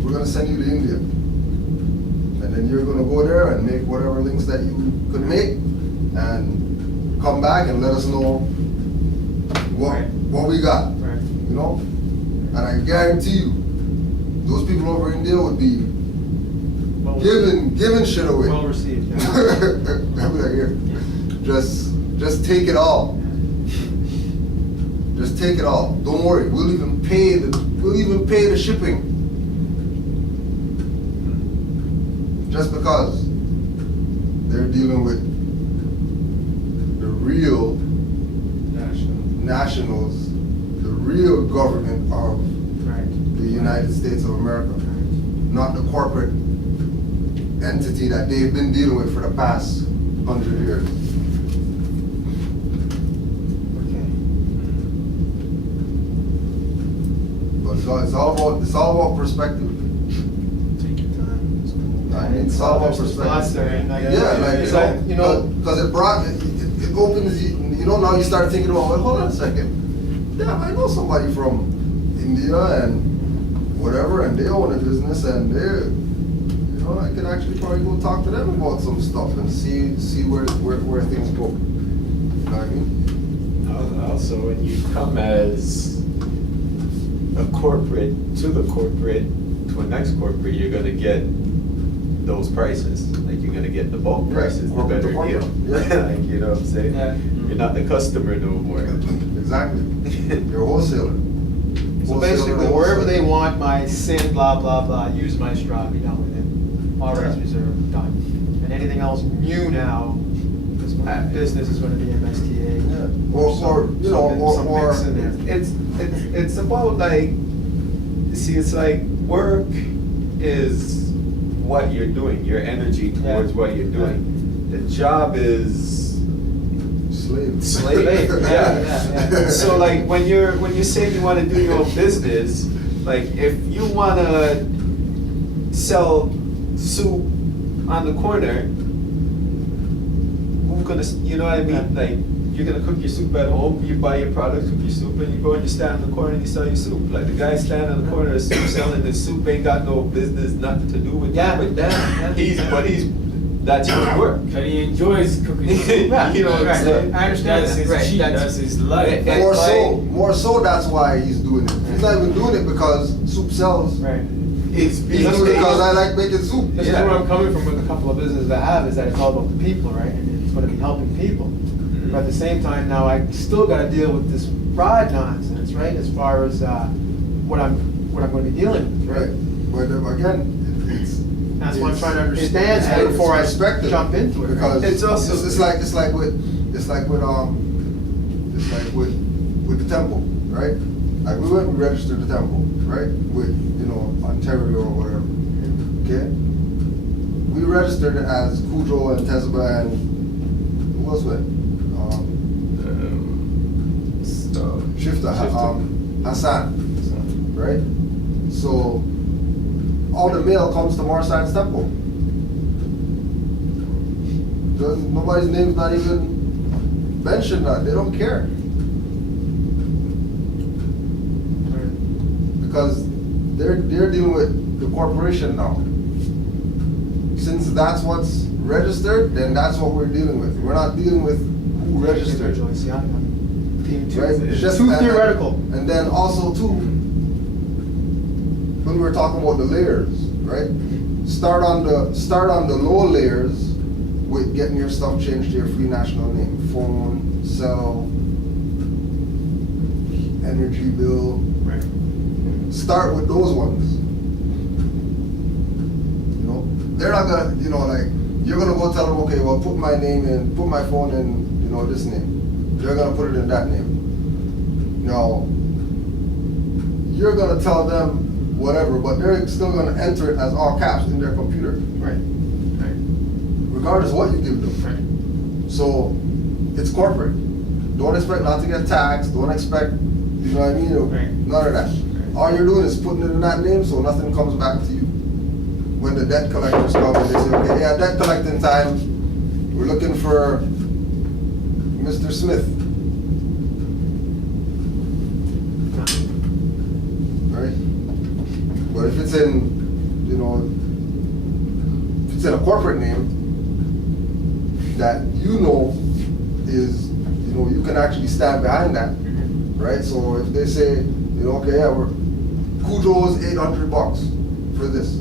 We're gonna send you to India. And then you're gonna go there and make whatever links that you could make and come back and let us know what we got. Right. You know? And I guarantee you, those people over in India would be giving shit away. Well received. Yeah. I'll be like, here, just take it all. Just take it all. Don't worry. We'll even pay the shipping. Just because they're dealing with the real nationals, the real government of the United States of America, not the corporate entity that they've been dealing with for the past 100 years. Okay. But it's all about perspective. Take your time. I mean, it's all about perspective. Because it opens. You know, now you start thinking about, well, hold on a second. Damn, I know somebody from India and whatever, and they own a business, and they, you know, I can actually probably go talk to them about some stuff and see where things go. You know what I mean? Also, when you come as a corporate to the corporate to a next corporate, you're gonna get those prices. Like you're gonna get the bulk prices, the better deal. Yeah. Like, you know what I'm saying? Yeah. You're not the customer no more. Exactly. You're a wholesaler. So basically, wherever they want my sin, blah, blah, blah, use my straw, be done with it. all rights reserved, done. And anything else new now, is business is gonna be MSTA. Yeah. Or, you know, some or, mix in there. It's about like, see, it's like work is what you're doing, your energy towards Yeah. what you're doing. The job is slave. slave. Yeah. So like when you're saying you want to do your own business, like if you want to sell soup on the corner, who's gonna, you know what I mean? Like you're gonna cook your soup at home, you buy your products, cook your soup, and you go and you stand on the corner and you sell your soup. Like the guy standing on the corner of soup selling the soup ain't got no business, nothing to do with Yeah. that. That's his work. But he enjoys cooking. You know what I'm saying? I understand That's that. his Right, cheat, that's his life. More so, that's why he's doing it. He's not even doing it because soup sells. Right. It's He's doing it because I like making soup. This is where I'm coming from with a couple of businesses I have, is that it's all about the people, right? And it's gonna be helping people. But at the same time, now I still gotta deal with this fraud nonsense, right? As far as, what I'm gonna be dealing with, right? Right, but again, it's. That's what I'm trying to it's- understand it's that before I perspective, jump into it, right? Because It's also- it's like with the temple, right? Like we went and registered the temple, right? With, you know, Ontario or whatever, okay? We registered it as Cujo and Tezba and who else went? Shifta, Hassan, right? So all the mail comes to Marsan's temple. Nobody's name's not even mentioned that. They don't care. Because they're dealing with the corporation now. Since that's what's registered, then that's what we're dealing with. We're not dealing with who registered. See, I'm team two. Right? It's Just- too and- theoretical. And then also too, when we were talking about the layers, right? Start on the low layers with getting your stuff changed to your free national name. Phone, cell, energy bill. Right. Start with those ones. You know? They're not gonna, you know, like, you're gonna go tell them, okay, well, put my name in, put my phone in, you know, this name. They're gonna put it in that name. Now, you're gonna tell them whatever, but they're still gonna enter it as all caps in their computer, Right. regardless what you give them. Right. So, it's corporate. Don't expect not to get taxed, don't expect, you know what I mean? Right. None of that. All you're doing is putting it in that name so nothing comes back to you. When the debt collectors come and they say, okay, yeah, debt collecting time, we're looking for Mr. Smith. Right? But if it's in, you know, if it's in a corporate name that you know is, you know, you can actually stand behind that, right? So if they say, you know, okay, yeah, we're Cujo's $800 for this.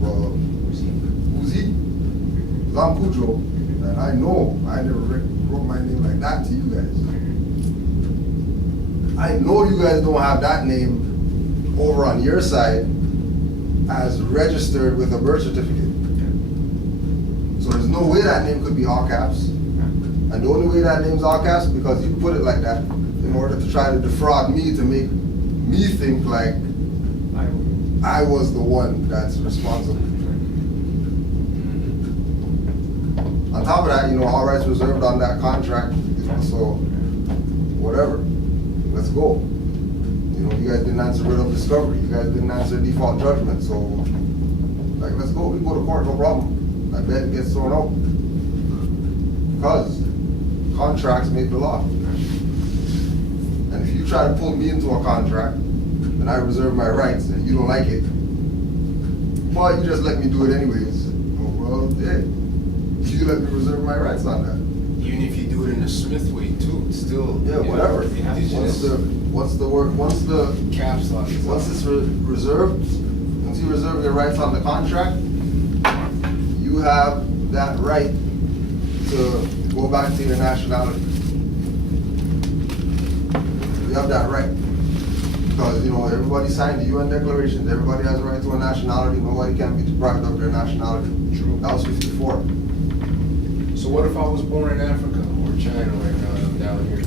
Well, who's he? 'Cause I'm Cujo, and I know I never wrote my name like that to you guys. I know you guys don't have that name over on your side as registered with a birth certificate. So there's no way that name could be all caps. And the only way that name's all caps is because you put it like that in order to try to defraud me, to make me think like I was the one that's responsible. On top of that, you know, all rights reserved on that contract, you know, so whatever. Let's go. You know, you guys didn't answer writ of discovery. You guys didn't answer default judgment. So, like, let's go. We can go to court, no problem. I bet it gets thrown out. Because contracts make the law. And if you try to pull me into a contract and I reserve my rights and you don't like it, well, you just let me do it anyways. Oh, well, yeah. You let me reserve my rights on that. Even if you do it in a Smith way too, it's still. Yeah, whatever. Indigenous Once the caps lock. once it's reserved, once you reserve your rights on the contract, you have that right to go back to your nationality. You have that right. Because, you know, everybody signed the UN declarations, everybody has a right to a nationality, nobody can be deprived of their nationality. True. That was 54. So what if I was born in Africa or China right now and I'm down here?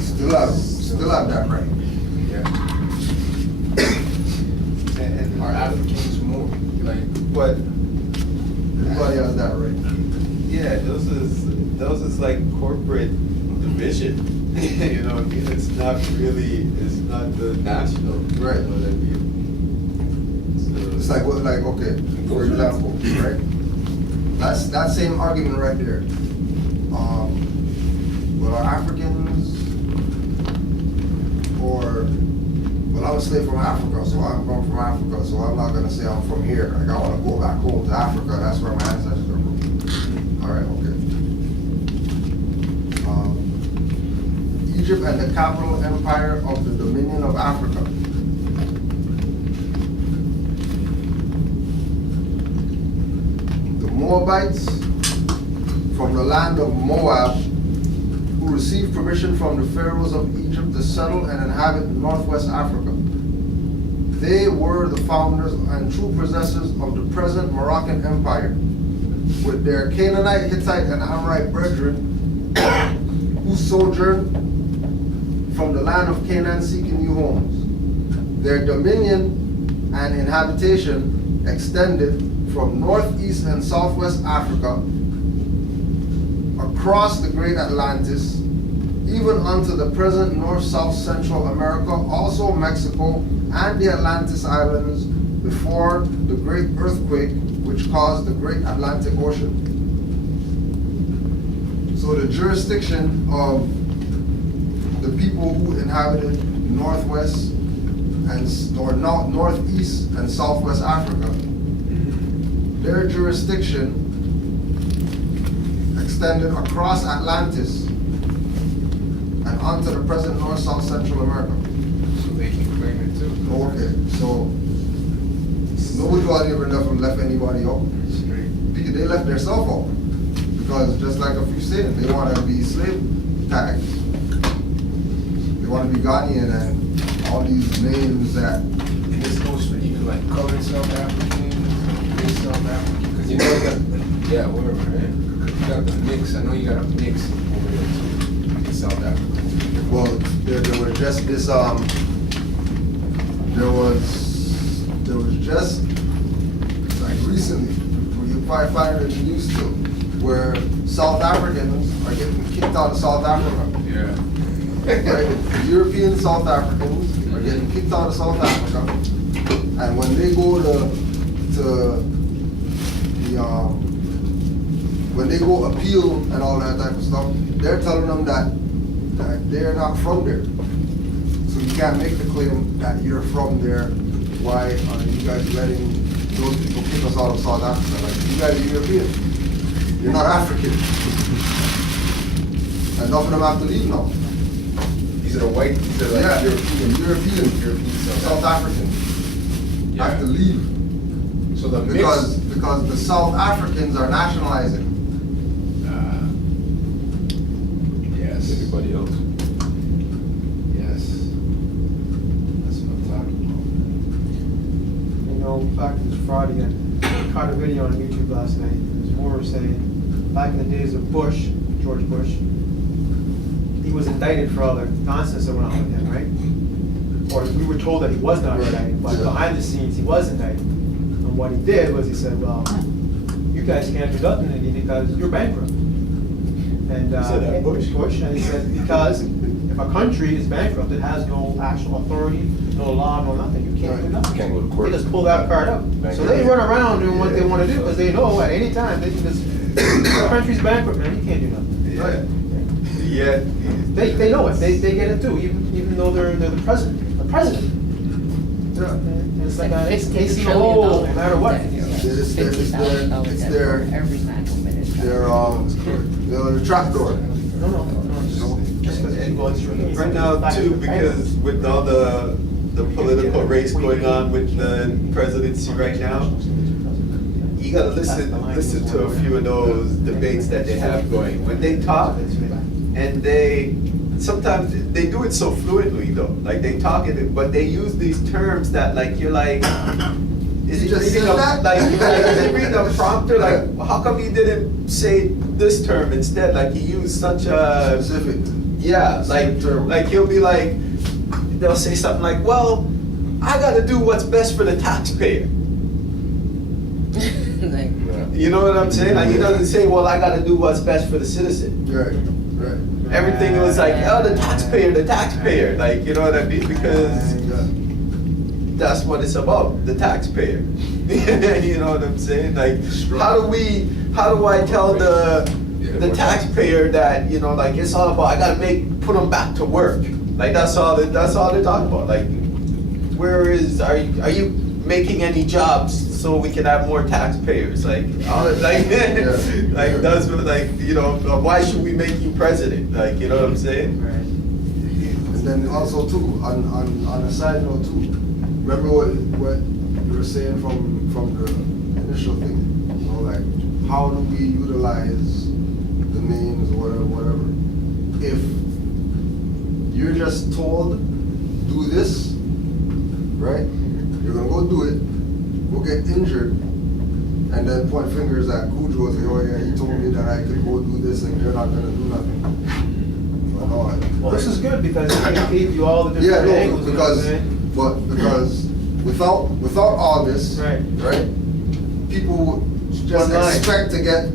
Still have that right. Yeah. And Are Africans more like? But Everybody has that right. yeah, those is like corporate division. You know what I mean? It's not the national. Right. You know what I mean? So, It's like, what, like, okay, for example, right? That's that same argument right there. Well, are Africans, or, well, I'm a slave from Africa, so I'm from Africa, so I'm not gonna say I'm from here. Like, I wanna go back home to Africa, that's where my ancestors are from. All right, okay. Egypt and the capital empire of the Dominion of Africa. The Moabites from the land of Moab, who received permission from the pharaohs of Egypt to settle and inhabit northwest Africa. They were the founders and true possessors of the present Moroccan Empire, with their Canaanite, Hittite, and Amorite brethren who sojourned from the land of Canaan seeking new homes. Their dominion and inhabitation extended from northeast and southwest Africa, across the great Atlantis, even unto the present north-south Central America, also Mexico and the Atlantis Islands, before the great earthquake which caused the great Atlantic Ocean. So the jurisdiction of the people who inhabited northwest or northeast and southwest Africa, their jurisdiction extended across Atlantis and onto the present North, South, Central America. So they can claim it too. Okay, so nobody ever left anybody out. Straight. They left their self out. Because just like a few said, they want to be slave tags. They want to be Ghanaian and all these names that. And this goes for even like colored South Africans, big South Africans. Because you know you got, yeah, whatever, right? You got the mix. I know you got a mix over there too in South Africa. Well, there was just this, there was just, like recently, where you probably find it in the news still, where South Africans are getting kicked out of South Africa. Yeah. Right? European South Africans are getting kicked out of South Africa, and when they go when they go appeal and all that type of stuff, they're telling them that they're not from there. So you can't make the claim that you're from there. Why are you guys letting those people kick us out of South Africa? Like, you guys are European. You're not African. And none of them have to leave now. These are the white, these are like Yeah, European South Africans have to leave. So the Because mix. the South Africans are nationalizing. Yes. Everybody else. Yes. That's what I'm talking You know, back to this fraud again. I caught a video on YouTube last night. It was more saying, back in the days of Bush, George Bush, he was indicted for all the nonsense that went on with him, right? Or we were told that he was not indicted, but behind the scenes, he was indicted. And what he did was he said, well, you guys can't do nothing to me because you're bankrupt. And said that, Bush? And he said, because if a country is bankrupt, it has no actual authority, no law, no nothing, you can't do nothing. Can't go to court. They just pull that card up. So they run around doing what they want to do because they know at any time they can just, the country's bankrupt, man, you can't do nothing. Yeah. They know it. They get it too, even though they're the president. The president. Yeah. And it's like $50 it's in the trillion hole, no matter what. It's their Every man the trapdoor. No. Just because it's going through. Right now too, because with all the political race going on with the presidency right now, you gotta listen to a few of those debates that they have going. When they talk, and sometimes they do it so fluently though. Like they talk it, but they use these terms that like you're like, is he You just reading said a, that? like is he reading a prompter? Like how come he didn't say this term instead? Like he used such a Specific. yeah, like he'll be like, they'll say something like, well, I got to do what's best for the taxpayer. Like, You know what I'm saying? Like he doesn't say, well, I got to do what's best for the citizen. Right, right. Everything was like, oh, the taxpayer. Like, you know what I mean? Because Yeah. that's what it's about, the taxpayer. You know what I'm saying? Like, how do I tell the taxpayer that, you know, like it's all about, I gotta put them back to work. Like that's all they're talking about. Like, are you making any jobs so we can have more taxpayers? Like, you know, why should we make you president? Like, you know what I'm saying? Right. And then also too, on a side note too, remember what you were saying from the initial thing, you know, like how do we utilize the names or whatever. If you're just told, do this, right? You're gonna go do it, go get injured, and then point fingers at Cujo and say, oh yeah, he told me that I could go do this and you're not gonna do nothing. But no, Well, this is good because it gave you all the different yeah, no, angles. because without all this, Right. people would just One line. expect to get.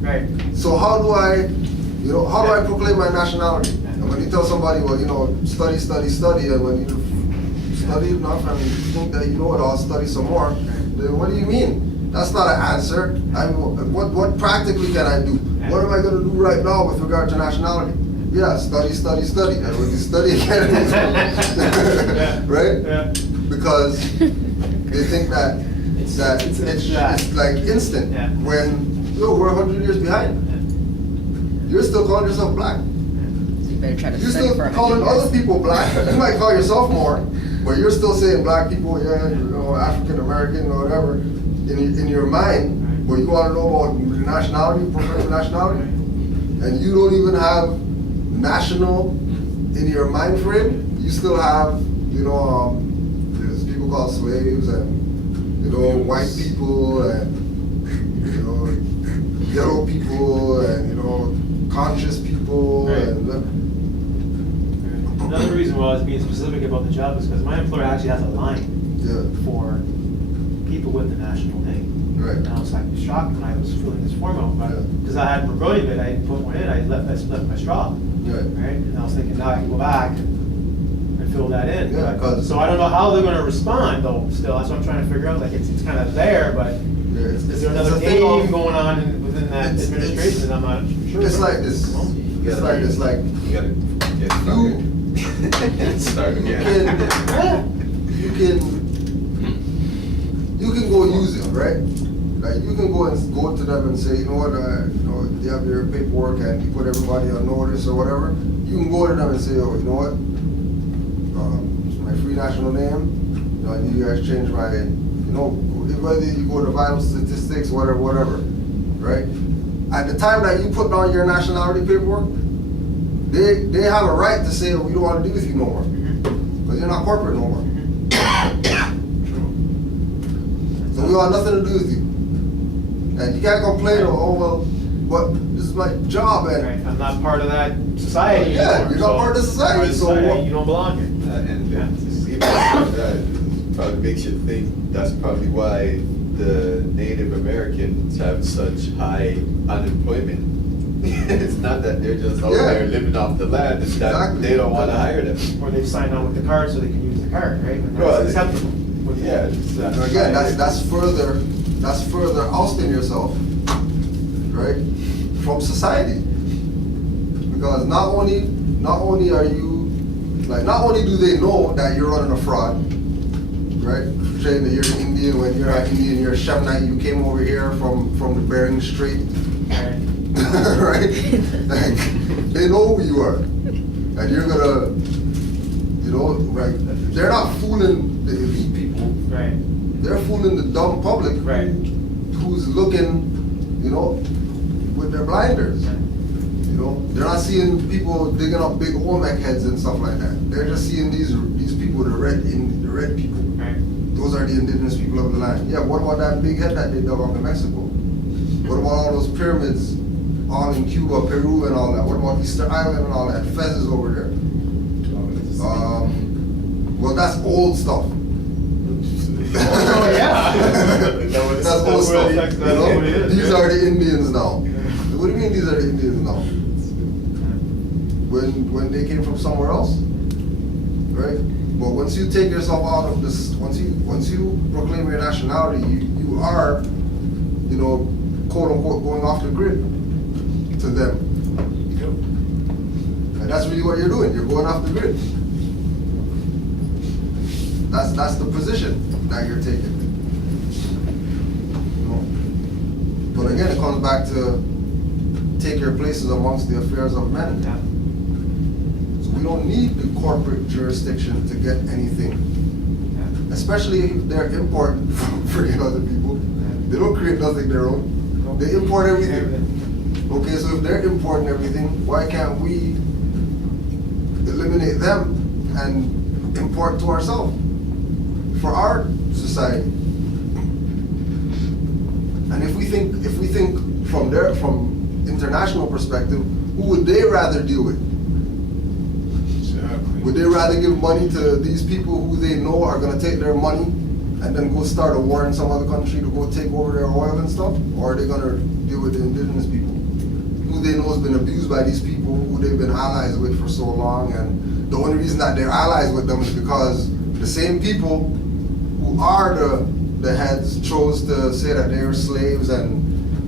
Right. So how do I proclaim my nationality? And when you tell somebody, well, you know, study, and when you study enough and you think that you know it all, study some more, then what do you mean? That's not an answer. What practically can I do? What am I going to do right now with regard to nationality? Yeah, study. And when you study again, right? Yeah. Because they think that it's like instant. Yeah. When we're 100 years behind. You're still calling yourself black. you better try to You're study still for 100 calling years. other people black. You might call yourself more, but you're still saying black people, yeah, you know, African American or whatever, in your mind. But you want to know about nationality, professional nationality, and you don't even have national in your mind frame. You still have, you know, there's people called slaves and, you know, white people and, you know, yellow people and, you know, conscious people. Right. And Another reason why I was being specific about the job is because my employer actually has a line yeah, for people with the national name. right. And I was like shocked when I was filling this form out, Yeah. because I had Burgoyne bit, I put one in, I left my straw, Right. right? And I was thinking, now I can go back and fill that in. Yeah, But- 'cause- So I don't know how they're gonna respond though, still, that's what I'm trying to figure out, like, it's kind of there, but Yeah, is there another it's a thing game of- going on within that It's- administration that I'm not sure It's about? like this. You It's gotta- like You gotta get started. Start again. you can go use it, right? Like you can go to them and say, you know what, you know, they have their paperwork and you put everybody on notice or whatever. You can go to them and say, oh, you know what, it's my free national name. You know, I need you guys change my, you know, whether you go to vital statistics, whatever, right? At the time that you put down your nationality paperwork, they have a right to say, oh, we don't want to deal with you no more, because you're not corporate no more. So we want nothing to do with you. And you can't complain, oh well, but this is my job, and Right, I'm not part of that society Yeah, anymore. you're not part of the society, Part of so society, what- you don't belong here. And Yeah. even that probably makes you think that's probably why the Native Americans have such high unemployment. It's not that they're just out Yeah. there living off the land, it's that Exactly. they don't wanna hire them. Or they've signed on with the card so they can use the card, right? And Well, that's acceptable. Yeah. it's- And again, that's further ousting yourself, right, from society. Because not only are you, like, not only do they know that you're running a fraud, right? Saying that you're Indian when you're not Indian, you're Shemite, you came over here from the Bering Strait, Right. right? Like, they know who you are, and you're gonna, you know, like, they're not fooling the elite people. Right. They're fooling the dumb public Right. who's looking, you know, with their blinders. You know, they're not seeing people digging up big Olmec heads and stuff like that. They're just seeing these people, the red people. Right. Those are the indigenous people of the land. Yeah, what about that big head that they dug up in Mexico? What about all those pyramids all in Cuba, Peru and all that? What about Easter Island and all that? Fez is over there. Well, that's old stuff. Oh, yeah. That's old stuff. That's You know? what it is, These right? are the Indians now. What do you mean these are the Indians now? When they came from somewhere else, right? But once you take yourself out of this, once you proclaim your nationality, you are, you know, quote unquote, going off the grid to them. And that's really what you're doing. You're going off the grid. That's the position that you're taking. You know? But again, it comes back to take your places amongst the affairs of men. Yeah. So we don't need the corporate jurisdiction to get anything. Yeah. Especially if they're importing from freaking other people. They don't create nothing their own. They import everything. Okay, so if they're importing everything, why can't we eliminate them and import to ourselves for our society? And if we think from international perspective, who would they rather deal with? Exactly. Would they rather give money to these people who they know are going to take their money and then go start a war in some other country to go take over their oil and stuff? Or are they going to deal with the indigenous people who they know has been abused by these people who they've been allies with for so long? And the only reason that they're allies with them is because the same people who are the heads chose to say that they were slaves and,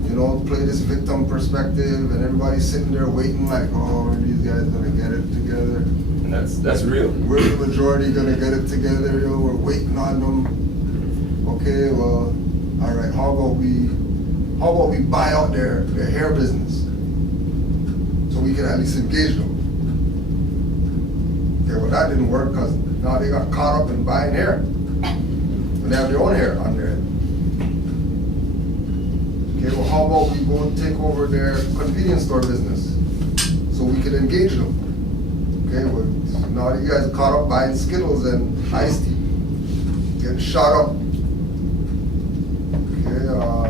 you know, play this victim perspective, and everybody's sitting there waiting like, oh, are these guys gonna get it together? And that's real. We're the majority gonna get it together, you know, we're waiting on them. Okay, well, all right, how about we buy out their hair business so we can at least engage them? Okay, well, that didn't work because now they got caught up in buying hair. And they have their own hair on their head. Okay, well, how about we go and take over their convenience store business so we can engage them? Okay, well, now you guys are caught up buying Skittles and iced tea, getting shot up. Okay, all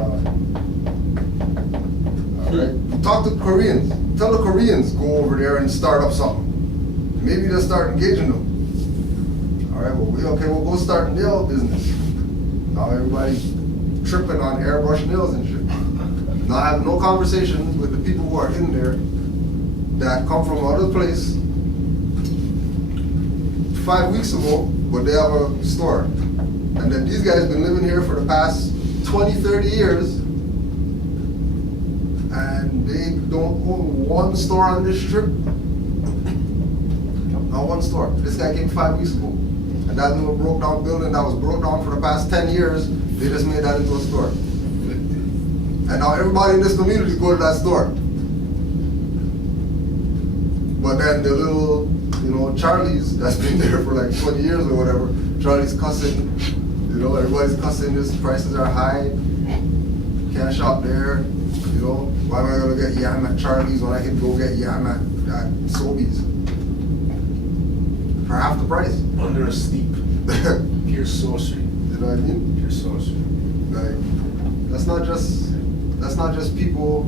right. Talk to Koreans. Tell the Koreans go over there and start up something. Maybe they'll start engaging them. All right, well, we'll go start a nail business. Now everybody's tripping on airbrush nails and shit. Now I have no conversations with the people who are in there that come from another place 5 weeks ago, but they have a store. And then these guys been living here for the past 20, 30 years, and they don't own one store on this strip. Not one store. This guy came 5 weeks ago. And that little broke down building that was broke down for the past 10 years, they just made that into a store. And now everybody in this community go to that store. But then the little, you know, Charlie's that's been there for like 20 years or whatever, Charlie's cussing, you know, everybody's cussing, this prices are high, can't shop there, you know, why am I gonna get yam at Charlie's when I can go get yam at Sobeys? For half the price. Under a steep. Pure sorcery. You know what I mean? Pure sorcery. Like, that's not just people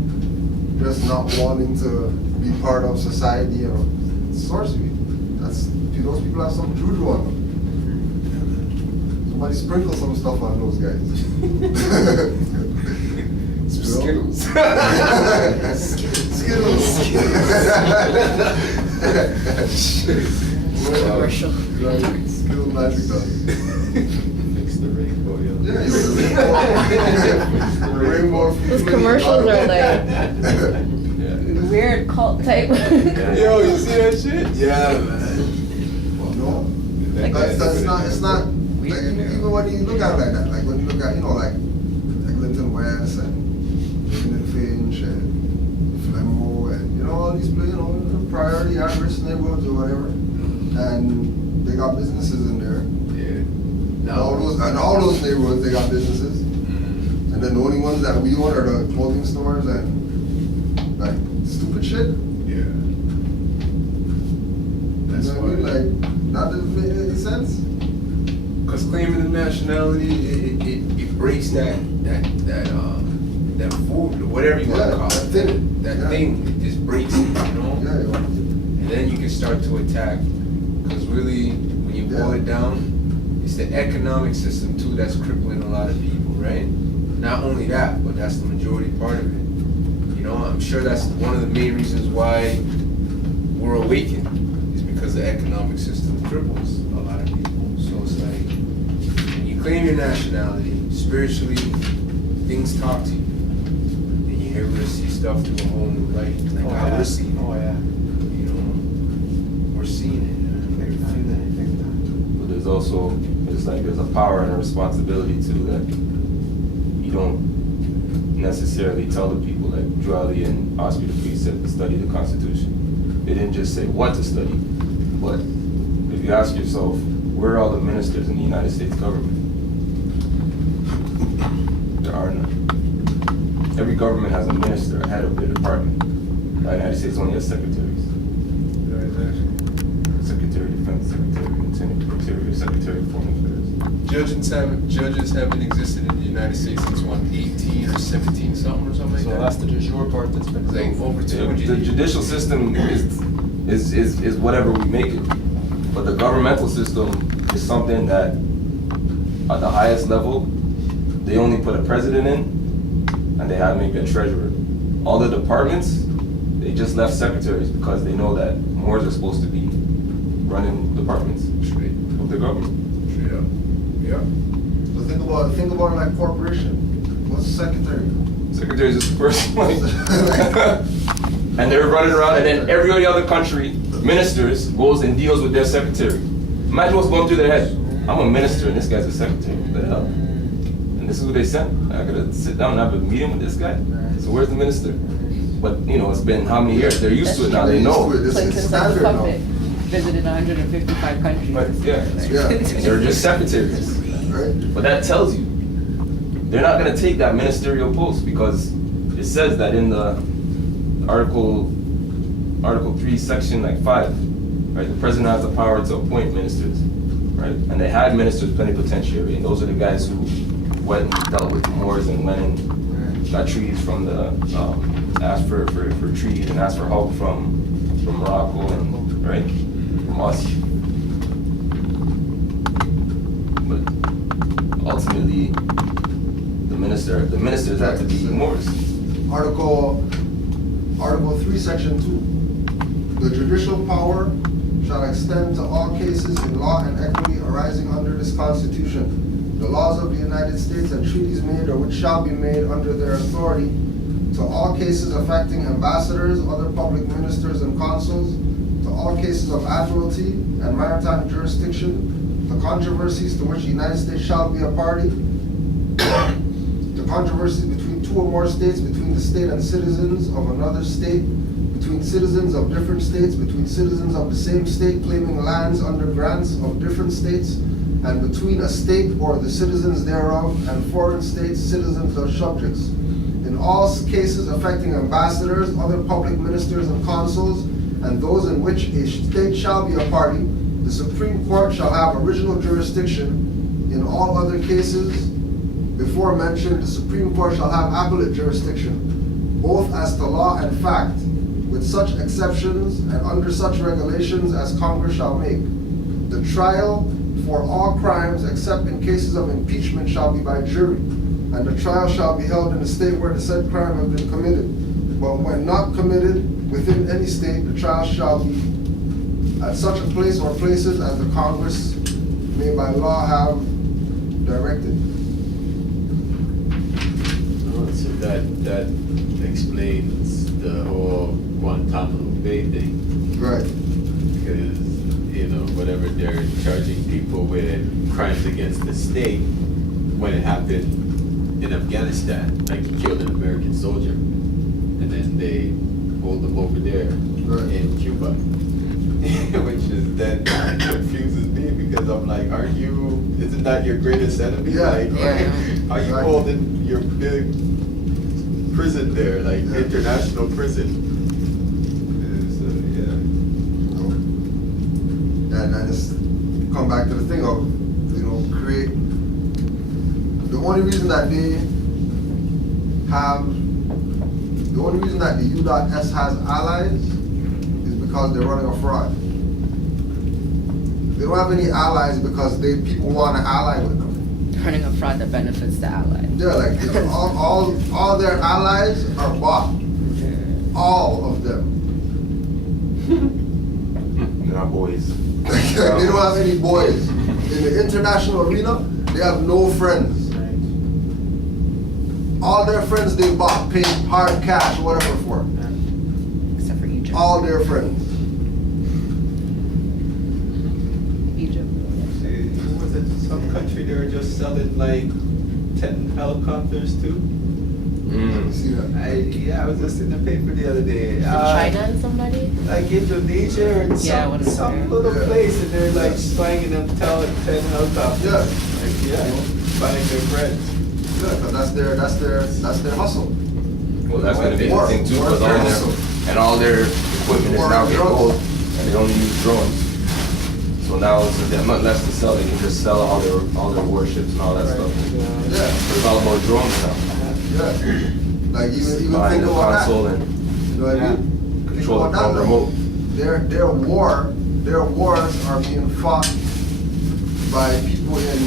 just not wanting to be part of society, you know. It's sorcery. Those people have some juju on them. Somebody sprinkle some stuff on those guys. Some Skittles. Skittles. Commercial. Skittle magic dust. Fix the rainbow, yo. Yeah, the rainbow. Those commercials are like Yeah. weird cult type. Yo, you see that shit? Yeah, man. No, Like that's not. It's not. Like, even when you look at it like that, like when you look at, you know, like Linton West and David Finch and Flemo and, you know, all these, you know, priority at-risk neighborhoods or whatever, and they got businesses in there. Yeah. And all those neighborhoods, they got businesses. Mm-hmm. And then the only ones that we own are the clothing stores and like stupid shit. Yeah. Yeah. That's You know what I mean? why. Like, that doesn't make any sense. Because claiming the nationality, it breaks that food, or whatever you want Yeah, to call that it. thing. That Yeah. thing, it just breaks it, you know? Yeah, yeah. And then you can start to attack. Because really, when you boil Yeah. it down, it's the economic system too that's crippling a lot of people, right? Not only that, but that's the majority part of it. You know, I'm sure that's one of the main reasons why we're awakened, is because the economic system cripples a lot of people. So it's like, when you claim your nationality, spiritually, things talk to you. And you're able to see stuff through a whole new light, like how we're seeing it. Oh, yeah. You know, we're seeing it. Big time, big time. But there's also, there's a power and a responsibility too that you don't necessarily tell the people. Like Drali and Osby the Priest said to study the Constitution. They didn't just say what to study, but if you ask yourself, where are all the ministers in the United States government? There are none. Every government has a minister, a head of their department. The United States only has secretaries. Secretary of Defense, Secretary of Interior, Secretary of Foreign Affairs. Judges haven't existed in the United States since 18 or 17 something or something like So that. that's the de jure part that's been It's like removed. over 200 The years. judicial system is whatever we make it. But the governmental system is something that at the highest level, they only put a president in and they have maybe a treasurer. All the departments, they just left secretaries because they know that more are supposed to be running departments Straight, of the government. straight up. Yeah. So think about it like corporation. What's the secretary? Secretary is just the person, like, and they're running around, and then every other country, ministers, goes and deals with their secretary. Imagine what's going through their head. I'm a minister, and this guy's a secretary. What the hell? And this is what they sent. I gotta sit down and have a meeting with this guy. So where's the minister? But you know, it's been how many years? They're used to it now. They know. This is Clinton's like a standard now. puppet, visited 155 countries. But yeah, Yeah. they're just secretaries. Right? But that tells you they're not gonna take that ministerial post because it says that in the Article 3, Section 5, right? The president has the power to appoint ministers, right? And they had ministers plenipotentiary, and those are the guys who went and dealt with the Moors and went and got treaties from the asked for treaties and asked for help from Morocco and right from us. But ultimately, the ministers have to be Moors. Article 3, Section 2. The judicial power shall extend to all cases in law and equity arising under this Constitution, the laws of the United States and treaties made or which shall be made under their authority, to all cases affecting ambassadors, other public ministers and consuls, to all cases of admiralty and maritime jurisdiction, to controversies to which the United States shall be a party, to controversies between two or more states, between the state and citizens of another state, between citizens of different states, between citizens of the same state claiming lands under grants of different states, and between a state or the citizens thereof and foreign states, citizens or subjects. In all cases affecting ambassadors, other public ministers and consuls, and those in which a state shall be a party, the Supreme Court shall have original jurisdiction. In all other cases before mentioned, the Supreme Court shall have appellate jurisdiction, both as to law and fact, with such exceptions and under such regulations as Congress shall make. The trial for all crimes except in cases of impeachment shall be by jury, and the trial shall be held in the state where the said crime has been committed. But when not committed within any state, the trial shall be at such a place or places as the Congress may by law have directed. So that explains the whole Guantanamo Bay thing. Right. Because, whatever they're charging people with crimes against the state, when it happened in Afghanistan, like he killed an American soldier, and then they hold them over there in Cuba. Which is then confuses me because I'm like, isn't that your greatest enemy? Yeah. Like, are you Right. holding your big prison there, like international prison? And it's come back to the thing of, create. The only reason that the U.S. has allies is because they're running a fraud. They don't have any allies because people want to ally with them. Running a fraud that benefits the ally. Yeah, like all their allies are bought. All of them. They're not boys. They don't have any boys. In the international arena, they have no friends. All their friends they bought, paid hard cash, whatever for. Except for Egypt. All their friends. Egypt. Who was it? Some country they were just selling like 10 helicopters to? See that? I was just in the paper the other day. China and somebody? Like Indonesia or Yeah, some little Yeah. place, and they're like slanging them 10 helicopters. Yeah. Buying their bread. Yeah, because that's their hustle. Well, that's going to be the War. thing too, War because all their equipment is War now and getting drones. old, and they only use drones. So now, since they have nothing less to sell, they can just sell all their warships and all that stuff. Yeah. It's all about drones now. Yeah. Like even Behind think the about that. console and You know what I mean? Think control about it from that, remote. Their wars are being fought by people in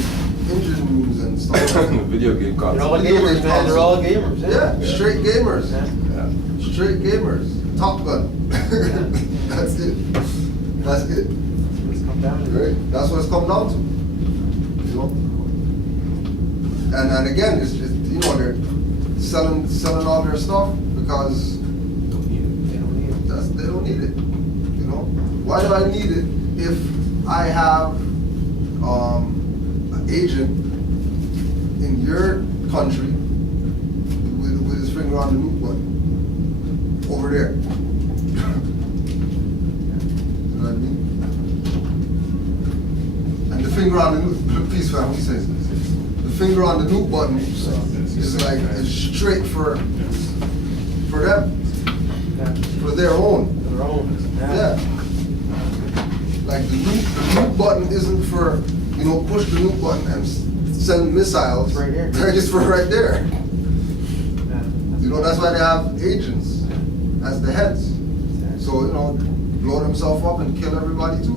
engine rooms and stuff like that. Video game They're all console. gamers, man. They're all gamers. Yeah, straight gamers. Yeah. Straight gamers. Top Gun. That's it. That's it. It's come down to. Right? That's what it's come down to. You know? And again, it's just, they're selling all their stuff because they don't need it. You know? Why do I need it if I have an agent in your country with his finger on the nuke button over there? You know what I mean? And the finger on the nuke, please fam, he says this. The finger on the nuke button is like it's straight for them, for their own. Their own. Yeah. Like the nuke button isn't for, push the nuke button and send missiles. It's right here. They're just for right there. Yeah. That's why they have agents as the heads. So, blow themselves up and kill everybody too.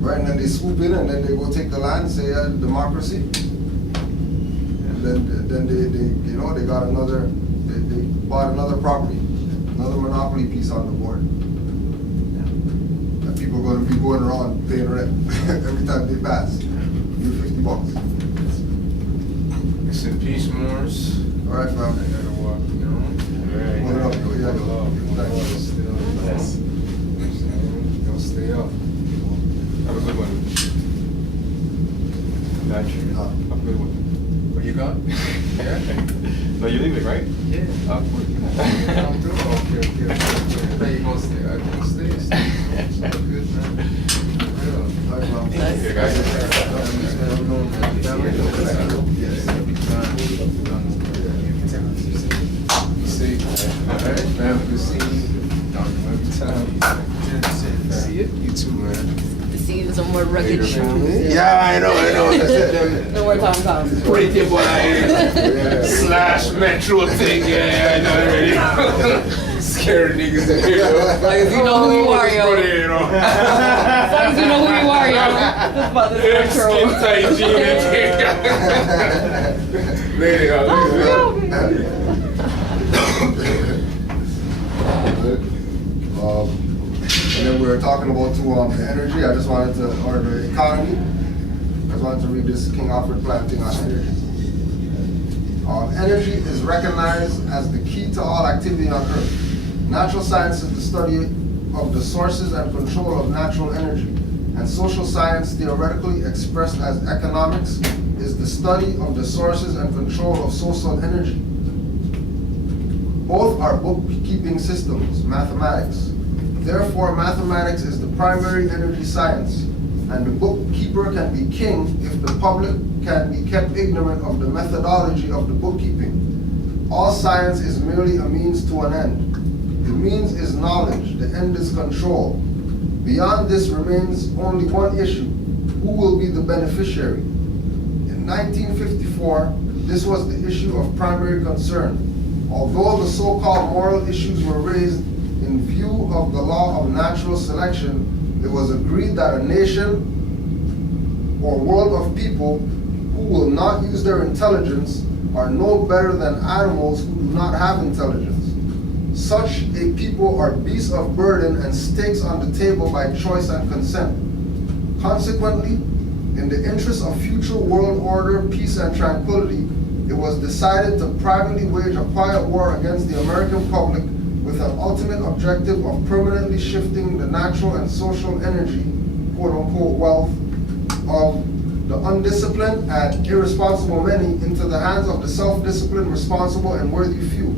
Right, and then they swoop in and then they go take the land, say democracy. And then they got another, they bought another property, another monopoly piece on the board. And people are going to be going around paying rent every time they pass. Give $50. Rest in peace, Morris. All right, fam. I gotta walk, What up, yo? Yeah, Yes. Don't stay up. Have a good one. Gotcha. Have a good one. What you got? Yeah? No, you're leaving, right? Yeah. Of course. I'm through. Okay. I thought you gonna stay. I can stay. It's all good, man. Real. All right, fam. Here, guys. See, alright, man, good seeing you. Every time. See it? You too, man. To see some more rugged Later, shoes. man. Yeah, I know. No more Tom Tom. Pretty boy, slash metro thing, yeah, I know already. Scaring niggas in here, yo. Like, if you know who you are, yo. You know. As long as you know who you are, yo. This about this metro. Skin tight jeans. Later, And then we were talking about too the energy. I just wanted to, or the economy. I just wanted to read this King Alfred Planting on energy. Energy is recognized as the key to all activity on Earth. Natural science is the study of the sources and control of natural energy, and social science, theoretically expressed as economics, is the study of the sources and control of social energy. Both are bookkeeping systems, mathematics. Therefore, mathematics is the primary energy science, and the bookkeeper can be king if the public can be kept ignorant of the methodology of the bookkeeping. All science is merely a means to an end. The means is knowledge, the end is control. Beyond this remains only one issue: who will be the beneficiary? In 1954, this was the issue of primary concern. Although the so-called moral issues were raised in view of the law of natural selection, it was agreed that a nation or world of people who will not use their intelligence are no better than animals who do not have intelligence. Such a people are beasts of burden and stakes on the table by choice and consent. Consequently, in the interest of future world order, peace, and tranquility, it was decided to privately wage a quiet war against the American public with an ultimate objective of permanently shifting the natural and social energy, quote-unquote, wealth of the undisciplined and irresponsible many into the hands of the self-disciplined, responsible, and worthy few.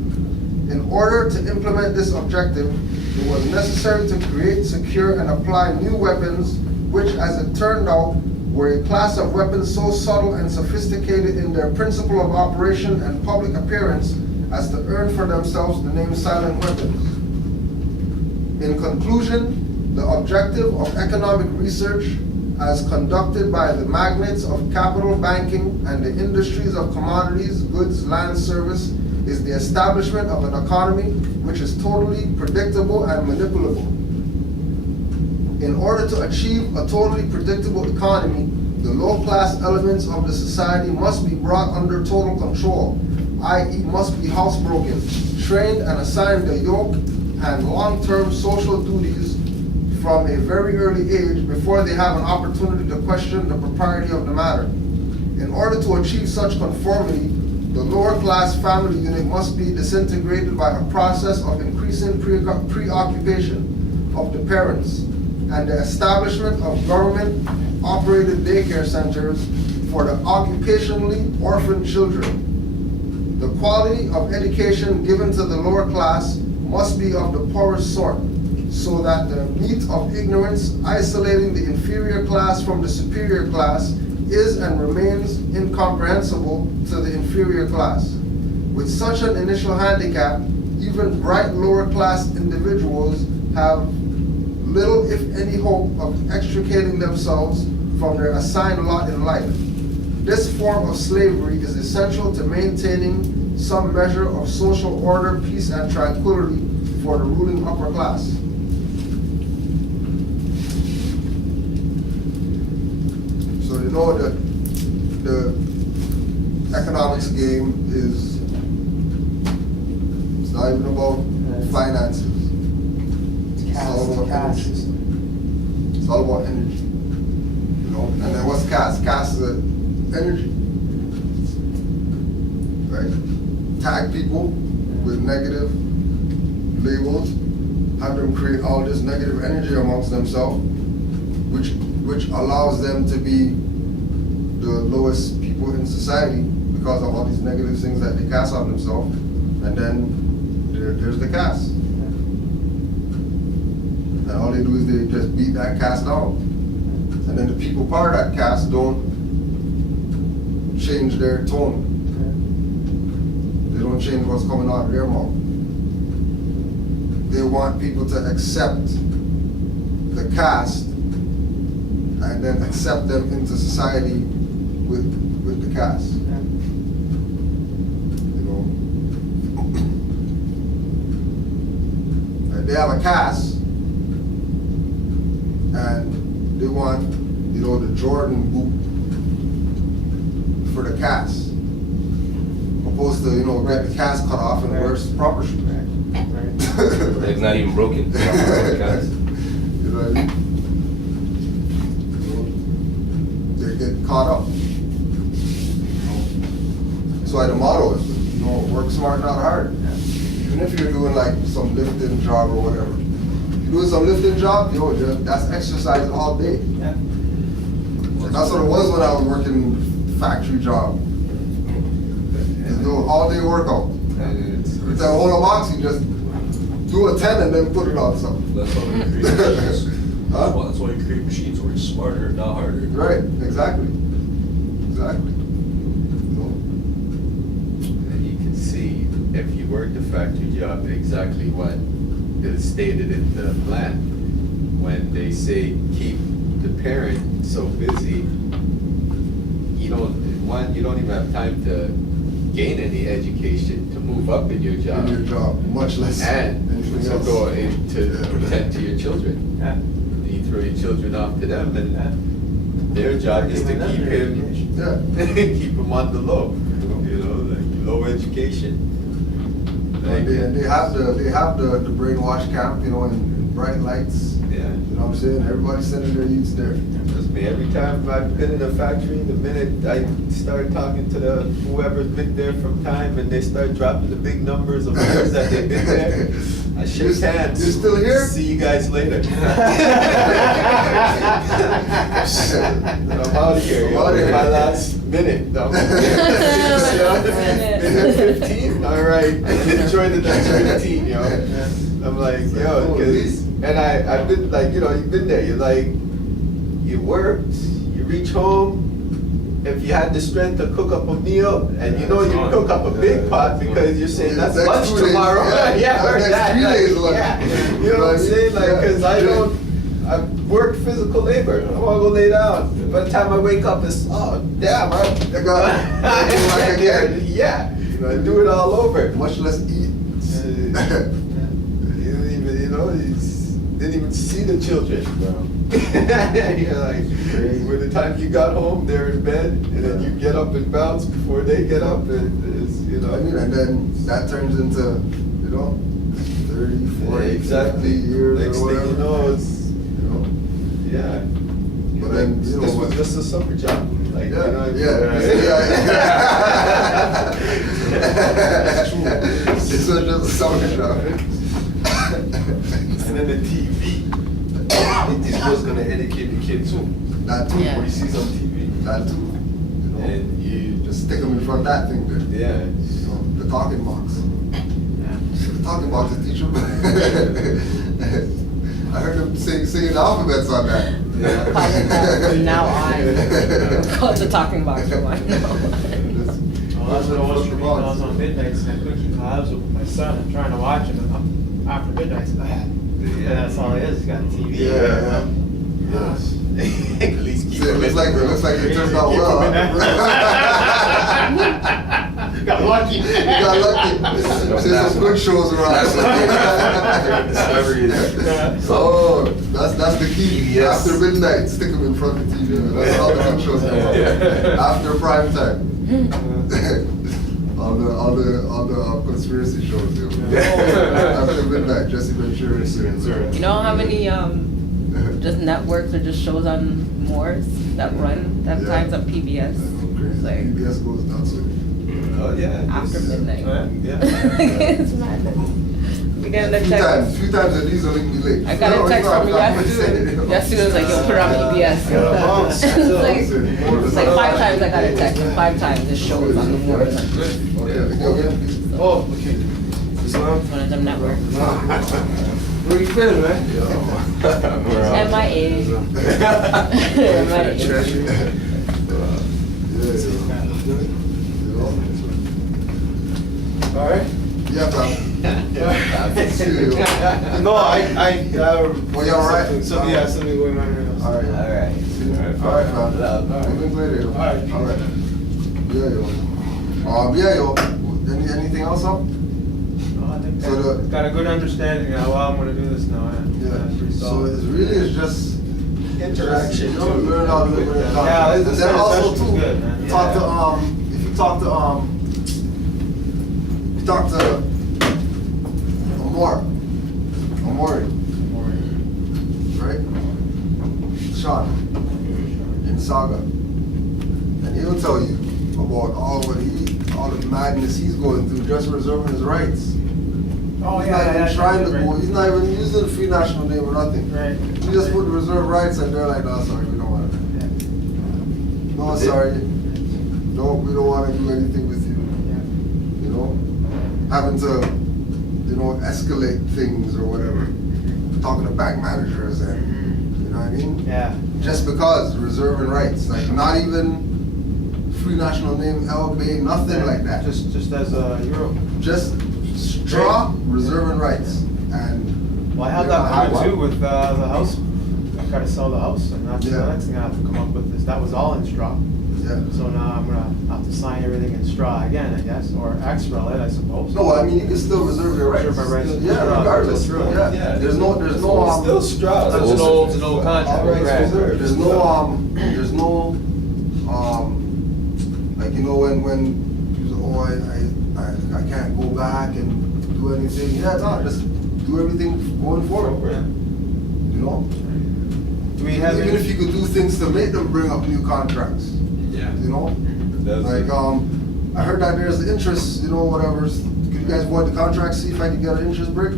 In order to implement this objective, it was necessary to create, secure, and apply new weapons, which, as it turned out, were a class of weapons so subtle and sophisticated in their principle of operation and public appearance as to earn for themselves the name silent weapons. In conclusion, the objective of economic research, as conducted by the magnates of capital banking and the industries of commodities, goods, land, service, is the establishment of an economy which is totally predictable and manipulable. In order to achieve a totally predictable economy, the low-class elements of the society must be brought under total control, i.e. must be housebroken, trained and assigned the yoke and long-term social duties from a very early age before they have an opportunity to question the propriety of the matter. In order to achieve such conformity, the lower-class family unit must be disintegrated by a process of increasing preoccupation of the parents and the establishment of government-operated daycare centers for the occupationally orphaned children. The quality of education given to the lower class must be of the poorest sort, so that the meat of ignorance isolating the inferior class from the superior class is and remains incomprehensible to the inferior class. With such an initial handicap, even bright lower class individuals have little, if any, hope of extricating themselves from their assigned lot in life. This form of slavery is essential to maintaining some measure of social order, peace, and tranquility for the ruling upper class. So you know that the economics game is, it's not even about finances. It's all about energy. It's all about energy. You know, and then what's caste? Caste is energy. Right? Tag people with negative labels, have them create all this negative energy amongst themselves, which allows them to be the lowest people in society because of all these negative things that they cast on themselves. And then there's the caste. And all they do is they just beat that caste down. And then the people part of that caste don't change their tone. They don't change what's coming out of their mouth. They want people to accept the caste and then accept them into society with the caste. You know, and they have a caste, and they want, you know, the Jordan boot for the caste, opposed to, you know, get the caste cut off and wear proper shoes. It's not even broken. You know what I mean? They get caught up. That's why the motto is, you know, work smart, not hard. Even if you're doing like some lifting job or whatever. You're doing some lifting job, you know, that's exercise all day. That's what it was when I was working factory job. Just do an all day workout. With that whole box, you just do a 10 and then put it on something. That's why we create machines. That's why you create machines where it's smarter, not harder. Right, exactly. Exactly. And you can see, if you work the factory job, exactly what is stated in the plan. when they say keep the parent so busy, you don't even have time to gain any education, to move up in your job. In your job, much less And anything to else. go in to pretend to your children. Yeah. You throw your children off to them, and their job is to Giving them keep their him, Yeah. keep him on the low. You know, like low education. And they have the brainwash camp, you know, and bright lights. Yeah. You know what I'm saying? Everybody's sending their youths there. Trust me, every time I've been in a factory, the minute I start talking to whoever's been there from time, and they start dropping the big numbers of years that they've been there, I shake hands. You still here? See you guys later. I'm out of here. I'm outta here. My last minute. No. Minute 15? All right. Enjoy the next 15, yo. I'm like, yo, because, and I've been like, you know, you've been there. You're like, you worked, you reach home. If you had the strength to cook up a meal, and you know you cook up a big pot because you're saying that's Next lunch 2 days, tomorrow. yeah. I heard Next that. 3 days lunch. Yeah. You know what I'm saying? Like, because I work physical labor. I want to go lay down. By the time I wake up, it's, oh, damn, I got like again. Yeah. I do it all over. Much less eat. You didn't even, you know, didn't even see the children. You're like, by the time you got home, they're in bed, and then you get up and bounce before they get up, and it's, you know. I mean, and then that turns into, you know, 30, 40, exactly. 50 years Next or thing whatever. you know, it's, You know? yeah. But then, you know This what? was just a summer job. Like, Yeah, you know, yeah. This was just a summer job. And then the TV. I think this was gonna educate the kid too. That too. Yeah. What he sees on TV. That too. You know? and you Just stick them in front of that thing there. yeah. You know, the talking box. The talking box is teach them. I heard them singing the alphabets on that. From now on, call it the talking box from on now. Well, that's what I was reading. I was on midnights and I couldn't keep my eyes open with my son. I'm trying to watch him and after midnight, and that's all he is. He's got a TV. Yeah. At least keep It looks like it turned out well. Got lucky. You got lucky. There's some good shows around. Discovery is. Oh, that's the key. Yes. After midnight, stick them in front of the TV. That's all the good shows come on. After prime time. all the conspiracy shows. You know. After midnight, Jesse Ventura. You know how many just networks or just shows on Moors that run that Yeah. times on PBS? It's like PBS goes nuts with it. Oh yeah. after midnight. Yeah. It's madness. We get a Few text. times at least I'll be late. I got a text from yesterday. Yesterday was like, yo, put it on PBS. It's like 5 times I got a text. 5 times this show was on the Moors. Oh, okay. One of them networks. Where you feeling, man? MIA. All right. Yeah, fam. No, I Well, you all right? Something going on here. All right. All right. All right, fam. We'll be later. Yo. All right. All right. Yeah, yo. Anything else up? No, I think So I've got a good understanding of how I'm going to do this now. Yeah. Pretty So solid. it's really just Interaction. You know, learn how to live with it. Yeah, And this then also session's too, good, man. talk to if you talk to Amori, right? Sean in Saga, and he'll tell you about all the madness he's going through just reserving his rights. Oh, He's yeah, not even yeah, trying to right. go. He's not even using the free national name or nothing. Right. He just put the reserve rights, and they're like, "No, sorry, we don't want it. No, sorry, no, we don't want to do anything with you." You know, having to, you know, escalate things or whatever. Talking to bank managers and, you know what I mean? Yeah. Just because reserving rights, like not even free national name, LB, nothing like that. Just as a Euro. Just straw reserving rights, and Well, I had you know, that I- problem too with the house I gotta sell the house, and that's the Yeah. next thing I have to come up with is, that was all in straw. Yeah. So now I'm gonna have to sign everything in straw again, I guess, or extra it, I suppose. No, I mean, you can still reserve your rights. Reserve my rights. Yeah, regardless, Go through it. yeah. There's no, Still straw. That's an old contract. All rights Right. reserved. there's no, like, you know, when you say, oh, I can't go back and do anything. Yeah, no, just do everything going forward. You know? Do we have Even any? if you could do things to make them bring up new contracts, Yeah. you know? That's Like, I heard that there's interest, you know, whatever. Could you guys void the contract, see if I can get an interest break?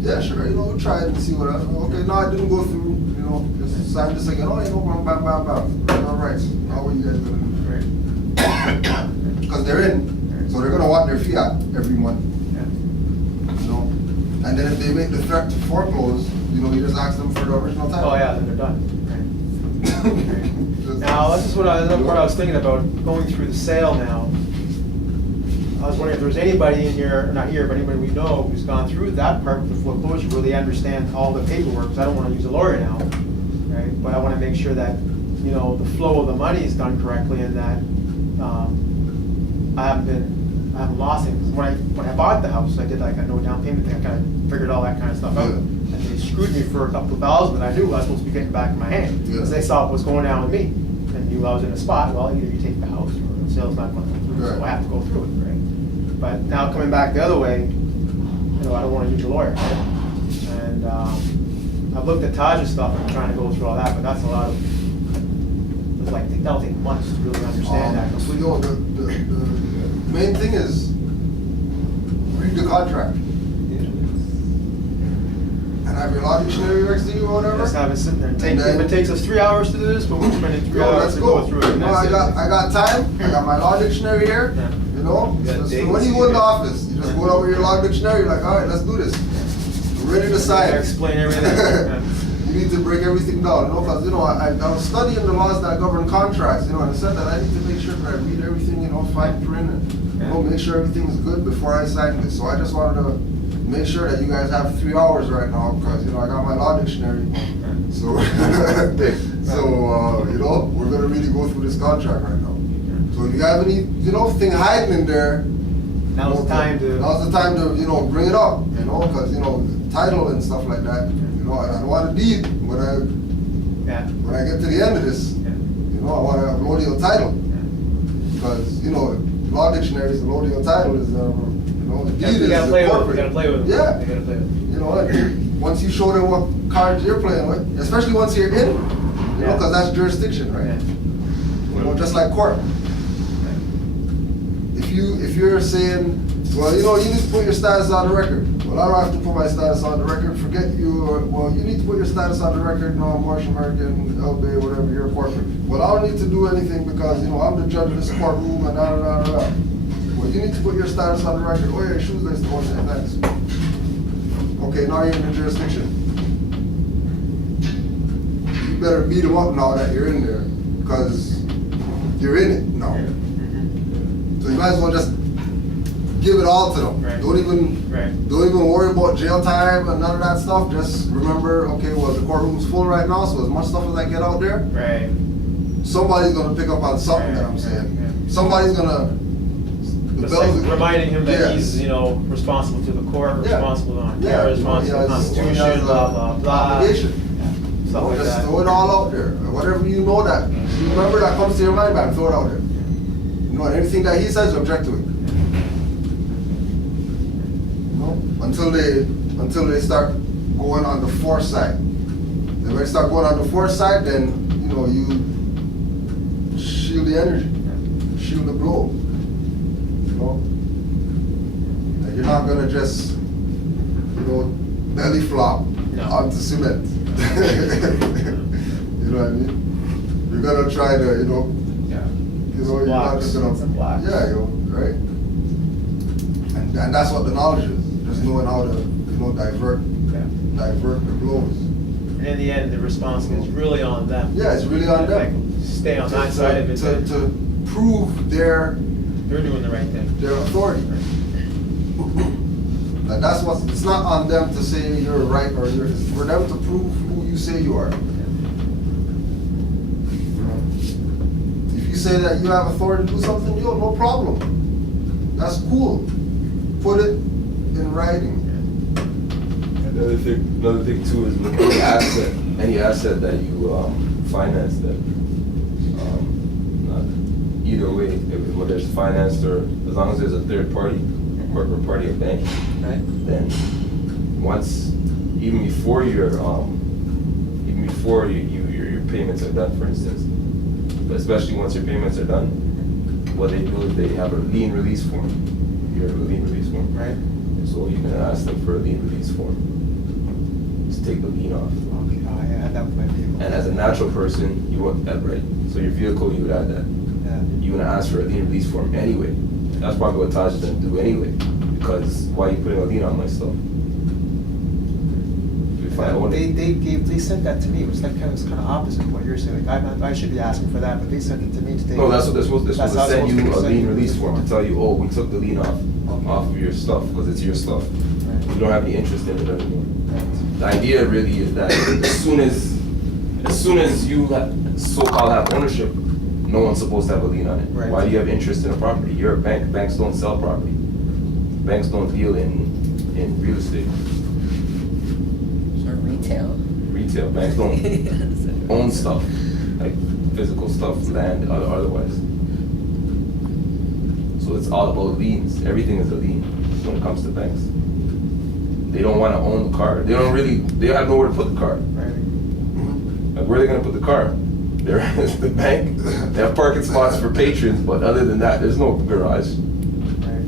Yeah, sure, you know, we'll try it and see what I, okay, no, it didn't go through, you know, just sign this again, oh, yeah, no problem, bam, bam, bam. All right, how are you guys gonna do? Because they're in, so they're gonna want their fiat every month, you know? And then if they make the threat to foreclose, you know, you just ask them for the original title. Oh, yeah, then they're done. Now, this is what I was thinking about, going through the sale now. I was wondering if there's anybody in here, not here, but anybody we know who's gone through that part with the foreclosure, where they understand all the paperwork, because I don't wanna use a lawyer now, right? But I wanna make sure that, you know, the flow of the money is done correctly and that, I haven't lost it. 'Cause when I bought the house, I did like a no down payment thing, I kinda figured all that kind of stuff out. Yeah. And they screwed me for a couple of thousand that I knew I was supposed to be getting back in my hand. Yeah. Because they saw what was going down with me, and knew I was in a spot, well, either you take the house or the sale's not going through, so Right. I have to go through it, right? But now coming back the other way, you know, I don't wanna use a lawyer, right? And, I've looked at Taj's stuff and trying to go through all that, but that's a lot of, it's like, that'll take months to really understand that So, completely. you know, the main thing is read the contract and have your law dictionary next to you or whatever. Just have it sitting there and take, And then- if it takes us 3 hours to do this, but we're spending 3 Yo, hours let's to go. go through it, and No, that's it. I got time. I got my law dictionary here. Yeah. You know, You got Just dates when you go in the here. office, you just go out with your law dictionary. You're like, all right, let's do this. We're ready to sign. Explain everything. Yeah. You need to break everything down, you know, because you know I was studying the laws that govern contracts, you know, and it said that I need to make sure that I read everything, you know, fine print, and you know, make sure everything's good before I sign this. So I just wanted to make sure that you guys have 3 hours right now, because you know I got my law dictionary. So, you know, we're gonna really go through this contract right now. So if you have any, you know, thing hiding in there, Now's you know, the time to. Now's the time to, you know, bring it up, you know, because, you know, title and stuff like that, you know, I don't want to deed Yeah. when I get to the end of this, Yeah. you know, I want to have allodial title. Because, you know, law dictionaries, allodial title is, you know, the deed You is gotta the play with it, corporate. you gotta play with it. Yeah. You gotta play with it. You know, and once you show them what cards you're playing with, especially once you're in, you know, Yeah. because that's jurisdiction, right? Yeah. You know, just like court. If you're saying, well, you know, you need to put your status on the record. Well, I don't have to put my status on the record. Forget you. Or, well, you need to put your status on the record. No, I'm Marsh American, LBA, whatever. You're a corporate. Well, I don't need to do anything because you know I'm the judge of this courtroom and da da da da. Well, you need to put your status on the record. Oh yeah, your shoes list. Oh yeah, thanks. Okay, now you're in the jurisdiction. You better beat them up now that you're in there, because you're in it now. So you might as well just give it all to them. Right. Don't even worry about jail time and none of that stuff. Just remember, okay, well the courtroom's full right now, so as much stuff as I get out there, Right. somebody's gonna pick up on something that I'm saying. Somebody's gonna. The Just bells- like reminding him that Yeah. he's, you know, responsible to the court, Yeah. responsible to Yeah, Ontario, responsible to the he has Constitution, blah, blah, blah. obligation. Yeah. Stuff like Just that. throw it all out there. Whatever you know that you remember that comes to your mind, man, throw it out there. You know, and anything that he says, object to it. You know, until they start going on the force side. And when they start going on the force side, then you know you shield the energy, shield the blow. You know, and you're not gonna just belly flop No. onto cement. You know what I mean? You're gonna try to, Yeah. you're not just gonna, Some blocks. yeah, right? And that's what the knowledge is, just knowing how to, divert the blows. And in the end, the responsibility is really on them. Yeah, it's really on them. Like, stay on that side of it. To prove their They're doing the right thing. authority. And that's what, it's not on them to say you're right or it's for them to prove who you say you are. say that you have authority to do something, yo, no problem. That's cool. Put it in writing. Another thing too is with any asset that you finance that, either way, whether it's financed or as long as there's a third party, corporate party or bank, Right. then once, even before your payments are done, for instance, but especially once your payments are done, what they do is they have a lien release form. You have a lien release form. Right. So you can ask them for a lien release form. Just take the lien off. Okay, oh, yeah, that would my vehicle. And as a natural person, you want that, right? So your vehicle, you would add that. Yeah. You want to ask for a lien release form anyway. That's probably what Taj is going to do anyway. Because why are you putting a lien on my stuff? If I own it. They sent that to me. It was kind of opposite of what you're saying. Like, I should be asking for that, but they sent it to me to take. No, that's what they're supposed to That's how it's send you supposed to a be lien sent. release form to tell you, oh, we took the lien off Okay. of your stuff because it's your stuff. Right. You don't have any interest in it anymore. Right. The idea really is that as soon as you so-called have ownership, no one's supposed to have a lien on it. Right. Why do you have interest in a property? You're a bank. Banks don't sell property. Banks don't deal in real estate. Or retail. Retail. Banks don't own stuff, like physical stuff, land, otherwise. So it's all about liens. Everything is a lien when it comes to banks. They don't want to own the car. They have nowhere to put the car. Right. Like, where are they going to put the car? They're the bank. They have parking spots for patrons, but other than that, there's no garage. Right.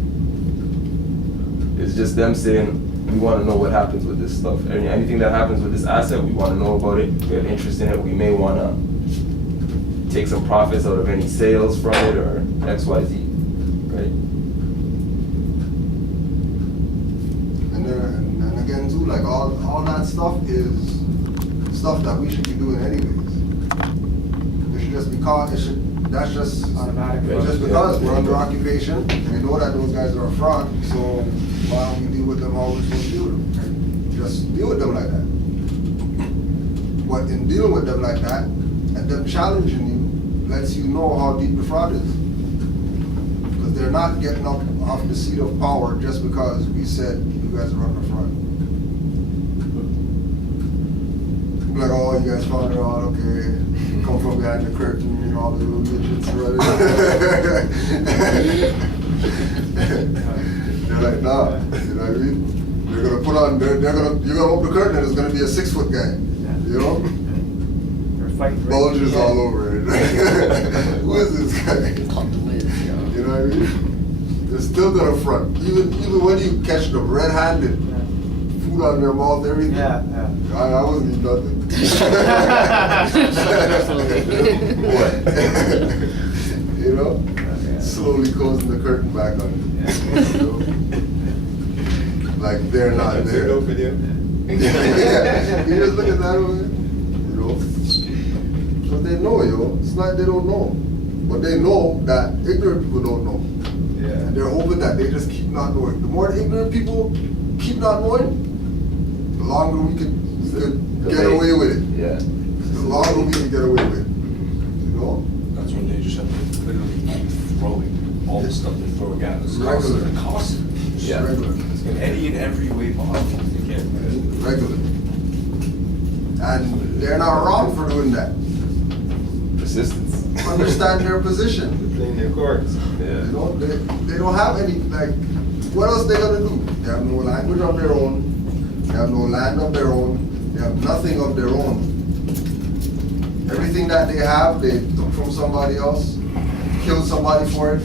It's just them saying, we want to know what happens with this stuff. Anything that happens with this asset, we want to know about it. We have interest in it. We may want to take some profits out of any sales from it or XYZ, right? And again too, like all that stuff is stuff that we should be doing anyways. It should just be caught, that's just Automatic. just because we're under occupation, we know that those guys are a fraud, so why don't we deal with them how we're supposed to deal with them? Just deal with them like that. But in dealing with them like that, and them challenging you, lets you know how deep the fraud is. Because they're not getting up off the seat of power just because we said you guys are under fraud. Like, oh, you guys found it out, okay. Come from behind the curtain, you know, all the little midgets running. They're like, nah, you know what I mean? They're gonna put on, you're gonna open the curtain and it's gonna be a 6-foot guy, you know? They're fighting. Bulges all over it. Who is this guy? Called the Wiz, yo. You know what I mean? They're still gonna front. Even when you catch them red-handed, food on their mouth, everything. Yeah, yeah. I wasn't eating nothing. What? You know? Slowly closing the curtain back on you. You know? Like they're not there. Open it. Yeah, you just look at that over there. You know? So they know, yo. It's not they don't know. But they know that ignorant people don't know. Yeah. And they're hoping that they just keep not knowing. The more ignorant people keep not knowing, the longer we could get away with it. Yeah. The longer we can get away with it. You know? That's when they just have to literally keep throwing all the stuff they're throwing at us. Regular. Constant. Just Yeah. regular. In every way possible. They can't. Regular. And they're not wrong for doing that. Persistence. Understand their position. Playing their cards. Yeah. You know, they don't have any, like, what else they gonna do? They have no language of their own. They have no land of their own. They have nothing of their own. Everything that they have, they took from somebody else, killed somebody for it,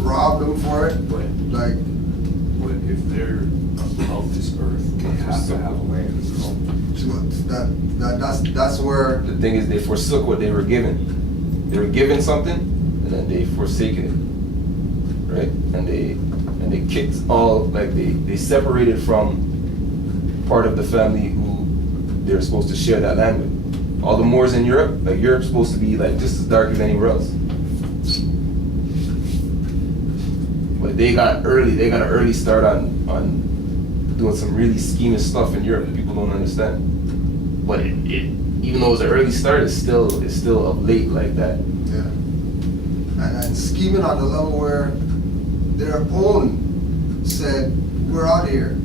robbed them for it. Like, But if they're of this earth, they have to have a land as well. that's where, The thing is, they forsook what they were given. They were given something, and then they forsaken it, right? And they kicked all, like they separated from part of the family who they're supposed to share that land with. All the Moors in Europe, like Europe's supposed to be like just as dark as anywhere else. But they got an early start on doing some really schemish stuff in Europe that people don't understand. But it even though it was an early start, it's still of late like that. yeah. and scheming on the level where their own said, we're out of here.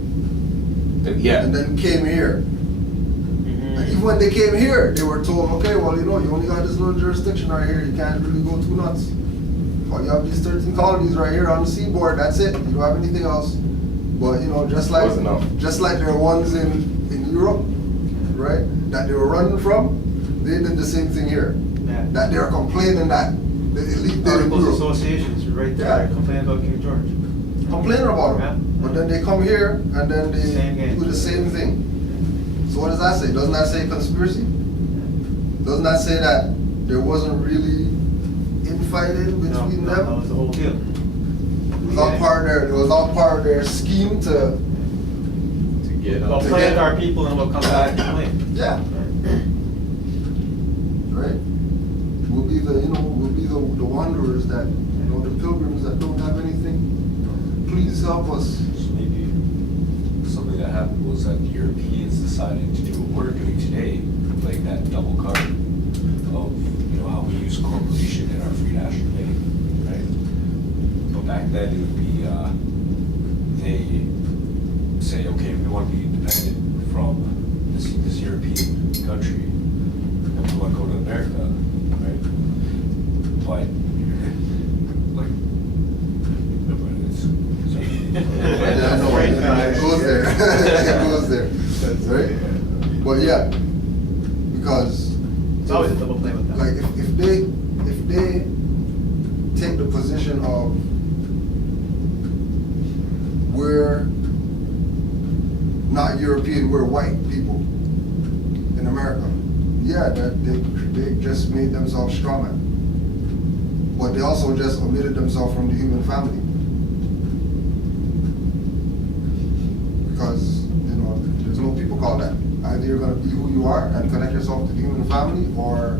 Yeah. And then came here. And even when they came here, they were told, okay, well, you only got this little jurisdiction right here. You can't really go too nuts. Well, you have these 13 colonies right here on the seaboard. That's it. You don't have anything else. But just like there are ones in Europe, right, that they were running from, they did the same thing here. Yeah. That they are complaining that the elite did in Articles Europe. Associations right there, Yeah. complaining about King George. Complaining about Yeah. them. But then they come here and then they Same game. do the same thing. So what does that say? Doesn't that say conspiracy? Doesn't that say that there wasn't really infighting between No, them? that was the whole deal. It was all part of their scheme to get We'll up. plant our people and we'll come back and claim. yeah. Right? We'll be the wanderers that the pilgrims that don't have anything. Please help us. So maybe something that happened was that the Europeans decided to do what we're doing today, like that double card of how we use corporation in our free national name, right? But back then it would be they say, okay, we want to be independent from this European country, and we want to go to America, right? But like, Yeah, no, it goes there. It goes there. Right? But yeah, because It's always a double play with them. like if they take the position of we're not European, we're white people in America. Yeah, that they just made themselves stronger. But they also just omitted themselves from the human family. Because, there's no people called that. Either you're gonna be who you are and connect yourself to the human family, or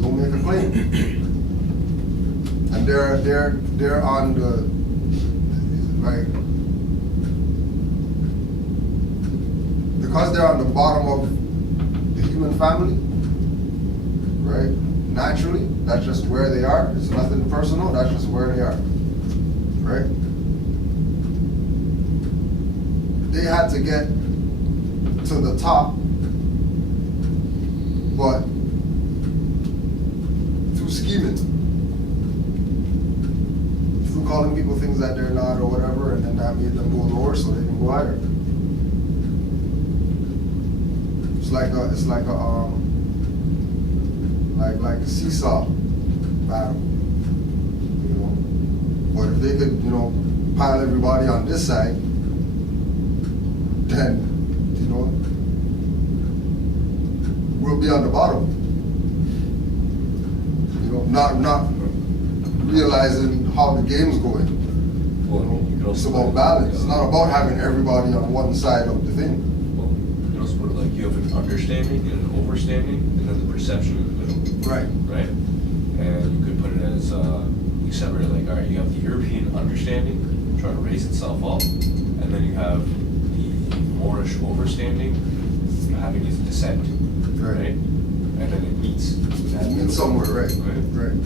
don't make a claim. And they're on the, like, because they're on the bottom of the human family, right? Naturally, that's just where they are. It's nothing personal, that's just where they are, right? They had to get to the top, but through scheming, through calling people things that they're not or whatever, and then that made them go lower so they can go higher. It's like a seesaw battle, But if they could, pile everybody on this side, then, we'll be on the bottom. Not realizing how the game's going. It's about balance. It's not about having everybody on one side of the thing. Well, you can also put it like you have an understanding and an overstanding, and then the perception in the middle. Right. Right? And you could put it as, you separate it like, all right, you have the European understanding, trying to raise itself up, and then you have the Moorish overstanding, having its descent, right? And then it meets. It meets somewhere, right? Right.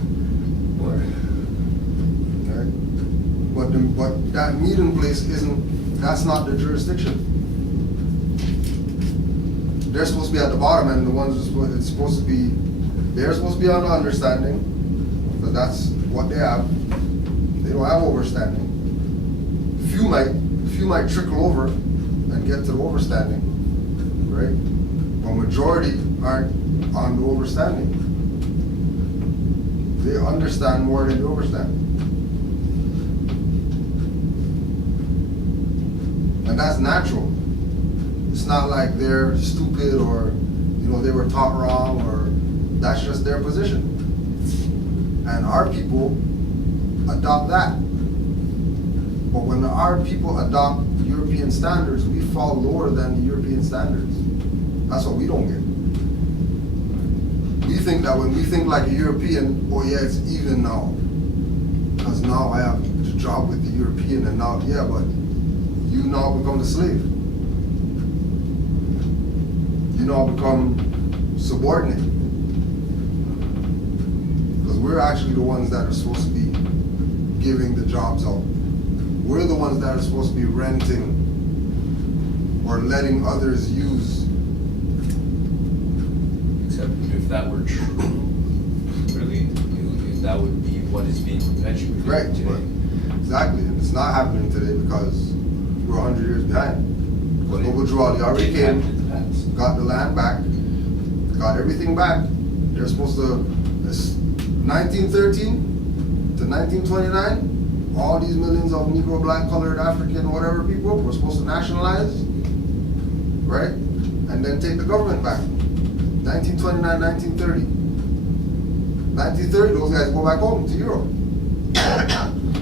But that meeting place that's not the jurisdiction. They're supposed to be at the bottom, and the ones they're supposed to be on the understanding, because that's what they have. They don't have overstanding. Few might trickle over and get to the overstanding, right? But majority aren't on the overstanding. They understand more than they overstand. And that's natural. It's not like they're stupid or, they were taught wrong, or that's just their position. And our people adopt that. But when our people adopt European standards, we fall lower than the European standards. That's what we don't get. We think that when we think like a European, oh yeah, it's even now. Because now I have to job with the European, and now, yeah, but you now become the slave. You now become subordinate. Because we're actually the ones that are supposed to be giving the jobs out. We're the ones that are supposed to be renting or letting others use. Except if that were true, really, that would be what is being perpetuated Right, today. but exactly, and it's not happening today because we're 100 years behind. But Local Jewali already it came, happened in the past. got the land back, got everything back. They're supposed to, it's 1913 to 1929, all these millions of Negro, black, colored, African, whatever people were supposed to nationalize, right? And then take the government back. 1929, 1930. 1930, those guys go back home to Europe.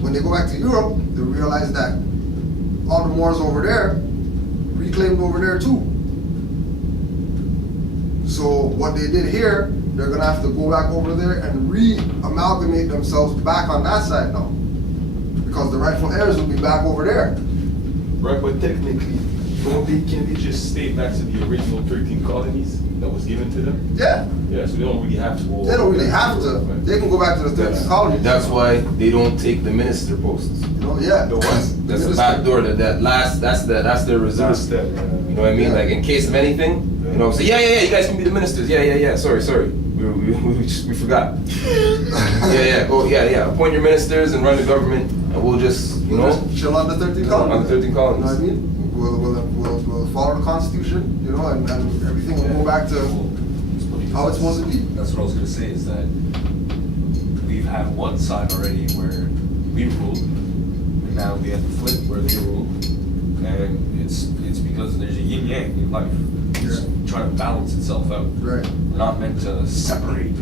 When they go back to Europe, they realize that all the Moors over there reclaimed over there too. So what they did here, they're gonna have to go back over there and re-amalgamate themselves back on that side now. Because the rightful heirs will be back over there. Right, but technically, can they just stay back to the original 13 colonies that was given to them? Yeah, Yeah, so they don't really have to go. they don't really have to. They can go back to the 13 colonies. That's why they don't take the minister posts. You know, yeah. The ones, that's the back door, that's their reserve. Last step. You know what I mean? Like in case of anything, you know, say, yeah, you guys can be the ministers. Yeah, sorry. We forgot. yeah, appoint your ministers and run the government, and we'll just, you know, Just chill on the 13 colonies. on the 13 You know what I colonies. mean? We'll follow the Constitution, you know, and everything will go back to how it's supposed to be. That's what I was gonna say, is that we've had one side already where we ruled, and now we have the flip where they rule, and it's because there's a yin yang in life. It's trying to balance itself out. Right. We're not meant to separate.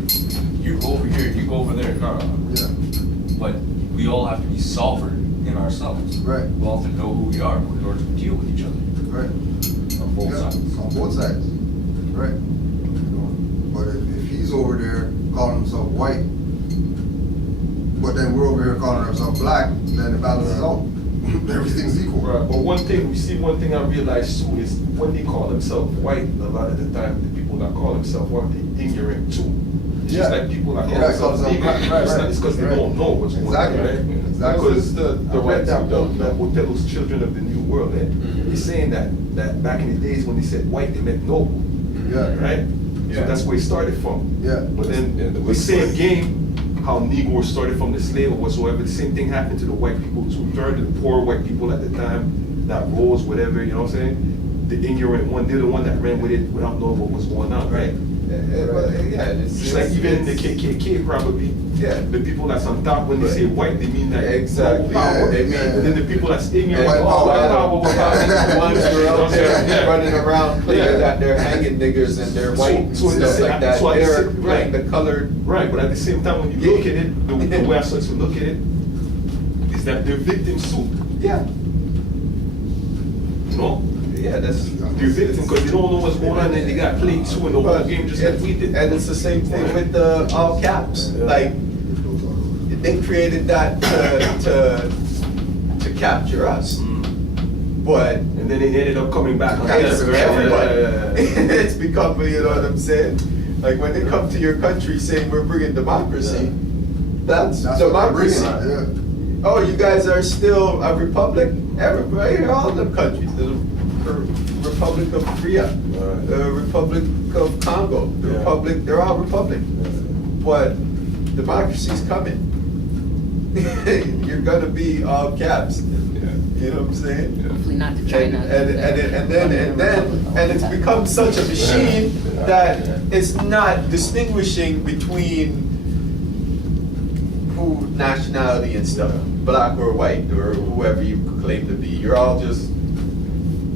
You go over here, you go over there. No. Yeah. But we all have to be sovereign in ourselves. Right. We all have to know who we are in order to deal with each other Right. on both Yeah, sides. on both sides. Right. You know, but if he's over there calling himself white, but then we're over here calling ourselves black, then it balances out. Everything's equal. Right, but one thing I realized too is when they call themselves white, a lot of the time the people that call themselves white, they ignorant too. It's just Yeah. like people that call Yeah, themselves call themselves ignorant. black, It's right, not- It's because they right. don't know what's going Exactly. on, right? Exactly. Because The I read that whites book who that don't will tell those children of the new world, and he's saying that back in the days when they said white, they meant noble, Yeah. right? So Yeah. that's where it started from. Yeah. But then Yeah, the same game, how Negroes started from the slave or whatsoever, the same thing happened to the white people who turned to the poor white people at the time that rose, whatever, you know what I'm saying? The ignorant one, they're the one that ran with it without knowing what was going on, right? Just like even in the KKK probably, Yeah. the people that's on top, when they say white, they mean that Exactly. no power. They mean- And then the people that's ignorant, White oh, power. white power, white power. The ones who are out there Yeah. running around playing Yeah. that they're hanging niggers and they're white and so stuff like that. so I They're said- playing the colored. Right, but at the same time, when you look at it, the way I start to look at it, is that they're victims too. Yeah. You know? Yeah, that's. They're victims because they don't know what's going on and they got played too and the whole game just got tweeted. And it's the same thing with the all caps. Like, they created that to capture us. But And then they ended up coming back. capture everybody. Yeah. It's become, you know what I'm saying? Like when they come to your country saying we're bringing democracy, that's That's what they're bringing. democracy. Yeah. Oh, you guys are still a republic? Everybody, all of them countries. The Republic of Korea, the Republic of Congo, the Yeah. Republic, they're all republic. But democracy's coming. You're gonna be all caps. You know what I'm saying? Hopefully not to And, China. and it's become such a machine that it's not distinguishing between who nationality and stuff, black or white or whoever you claim to be. You're all just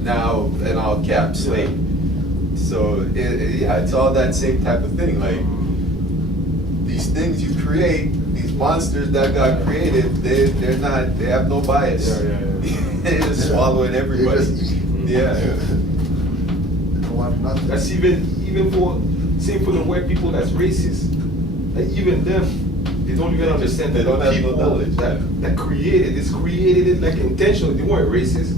now an all cap slave. So yeah, it's all that same type of thing. Like these things you create, these monsters that got created, they have no bias. They're just swallowing everybody. They just eat. Yeah. They don't want nothing. That's even for, same for the white people that's racist. Like even them, they don't even understand They that don't the have no people knowledge. that created it like intentionally. They weren't racist.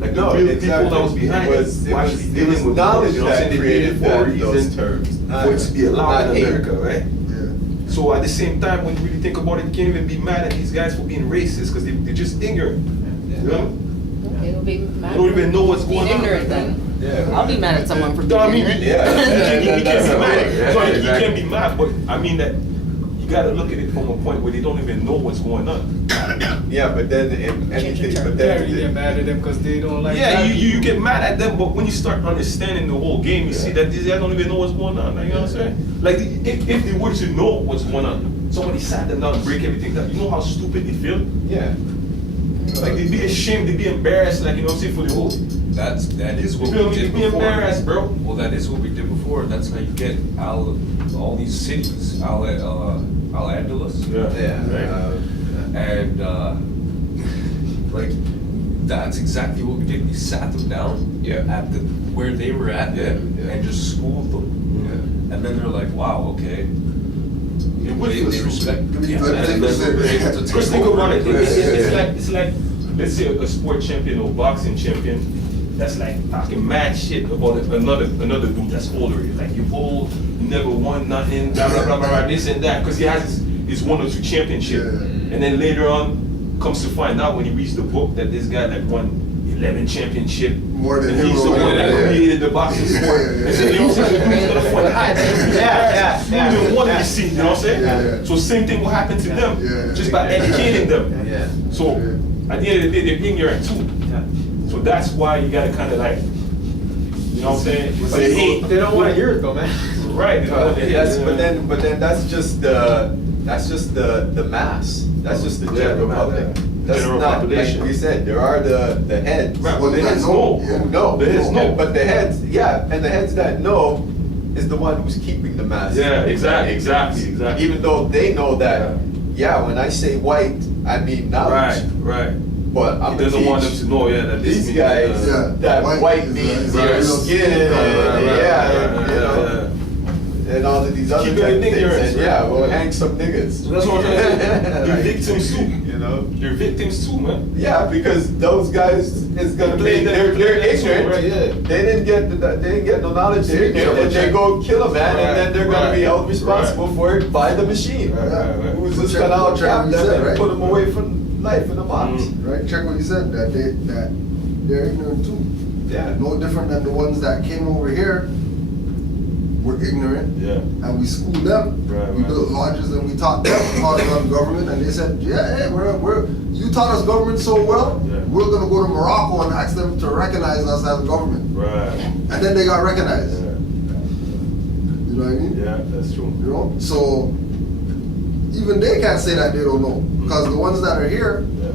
Like the No, real exactly. people that was behind It it, was- were it was- actually it dealing was with knowledge you know what I'm that saying? They created did it for a those reason terms, for it to be allowed not in hate. America, right? Yeah. So So at the same time, when you really think about it, you can't even be mad at these guys for being racist because they're just ignorant. You know? Okay, we'll be mad. You don't even know what's Being going on. ignorant then. Yeah. I'll be mad at someone for No, being I mean, ignorant. you can't be mad. Yeah, No, you exactly. can't be mad, but I mean that you gotta look at it from a point where they don't even know what's going on. Yeah, but then if anything, but Yeah, then you get mad at them because they don't like Yeah, black you people. get mad at them, but when you start understanding the whole game, you see that these guys don't even know what's going on. Like, you know what I'm saying? Like, if they were to know what's going on, somebody sat them down and break everything down. You know how stupid they feel? yeah. Like, they'd be ashamed, they'd be embarrassed, like, you know what I'm saying, for the whole. That is You what feel we me? did They'd be before. embarrassed, bro. Well, that is what we did before. That's how you get out all these cities, Al-Andalus. And like that's exactly what we did. We sat them down at the where they were at and just schooled them. And then they're like, wow, okay. They respect. Yeah, and then we're able to take Just think over. about it. It's like, let's say a sport champion or boxing champion that's like talking mad shit about another dude that's older. Like, you old, you never won nothing, blah blah blah blah, this and that, because he has his 1 or 2 championship. And then later on, comes to find out when he reads the book that this guy like won 11 championship. More than and him. he's the one that created the boxing sport. And so, you know what I'm saying? The dude's gonna find out. You didn't want to see, you know what I'm saying? Yeah. So same thing will happen to them, Yeah. just by educating them. Yeah. So at the end of the day, they're ignorant too. So that's why you gotta kind of like, you know what I'm saying? But they don't want to hear it though, man. Right. They don't want to hear That's, it. but then that's just the mass. That's just the general public. That's General not, population. like we said, there are the heads. Right, well, the heads know. Who know. The heads know. But the heads, and the heads that know is the one who's keeping the mass. Yeah, exactly. Even though they know that, when I say white, I mean knowledge. Right. But I'm He doesn't want them to know, that this these means, guys, that white means your skin and all of these other Keep type it of things. ignorance, And right? we'll hang some niggas. So that's what I'm trying to say. They're Like, victims too. You know? They're victims too, man. Yeah, because those guys is gonna be Blame them. they're ignorant. Right, yeah. They didn't get no knowledge. They're ignorant, and they go kill a man, and then they're gonna be held responsible for it by the machine. Right. Who's So just check- gonna out check trap what you them said, and right? put them away from life in the box. Right, check what you said, that they're ignorant too. Yeah. No different than the ones that came over here were ignorant. Yeah. And we schooled them. Right, We right. built lodges and we taught them government, and they said, hey, you taught us government so well, Yeah. we're gonna go to Morocco and ask them to recognize us as government. Right. And then they got recognized. Yeah. You know what I mean? Yeah, that's true. You know? So even they can't say that they don't know. Because the ones that are here, Yeah.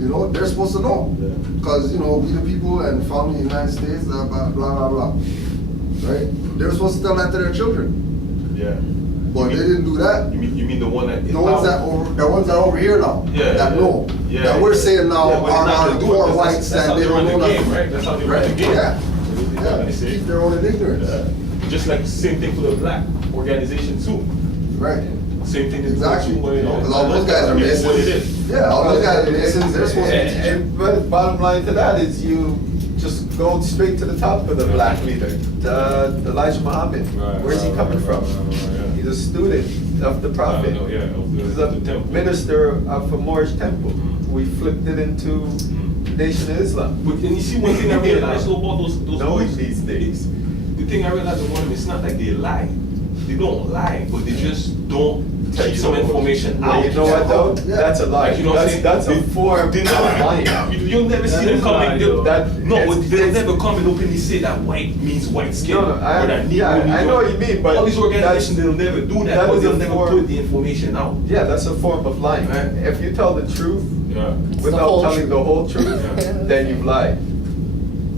you know, they're supposed to know. Yeah. Because, you know, we the people and found in the United States, blah, blah, blah, blah. Right? They're supposed to tell that to their children. Yeah. But they didn't do that. You mean the one that The ones that are over here now, that know, that we're saying now Yeah, but they're not are gonna do poor it. That's whites how that they don't run know the game, nothing. right? That's how they run Right, the game. yeah. They say. Keep their own in ignorance. Just like the same thing for the black organization too. Right. Same thing. Exactly. You know, Because all those guys are it is what it Masons. is. Yeah, all those guys are Masons, they're supposed to be teaching. But bottom line to that is you just go straight to the top of the black leader, Elijah Muhammad. Where's he coming from? He's a student of the prophet. He's a minister of a Moorish temple. We flipped it into Nation of Islam. But and you see one thing I realized about those knowing dudes, these things. The thing I realized about them, it's not like they lie. They don't lie, but they just don't keep some information Well, out. you know what though? Yeah. That's a lie. Like, you know what I'm saying? That's a form They of never, lying. you'll never see That them is coming. lie, though. They'll never come and openly say that white means white skin. No, or that Negro means I know white. what you mean, but all these organizations, that's- they'll never do that, that but is they'll a never form- put the information out. Yeah, that's a form of lying. Right. If you tell the truth Yeah. without whole telling truth. the whole truth, Yeah. then you've lied.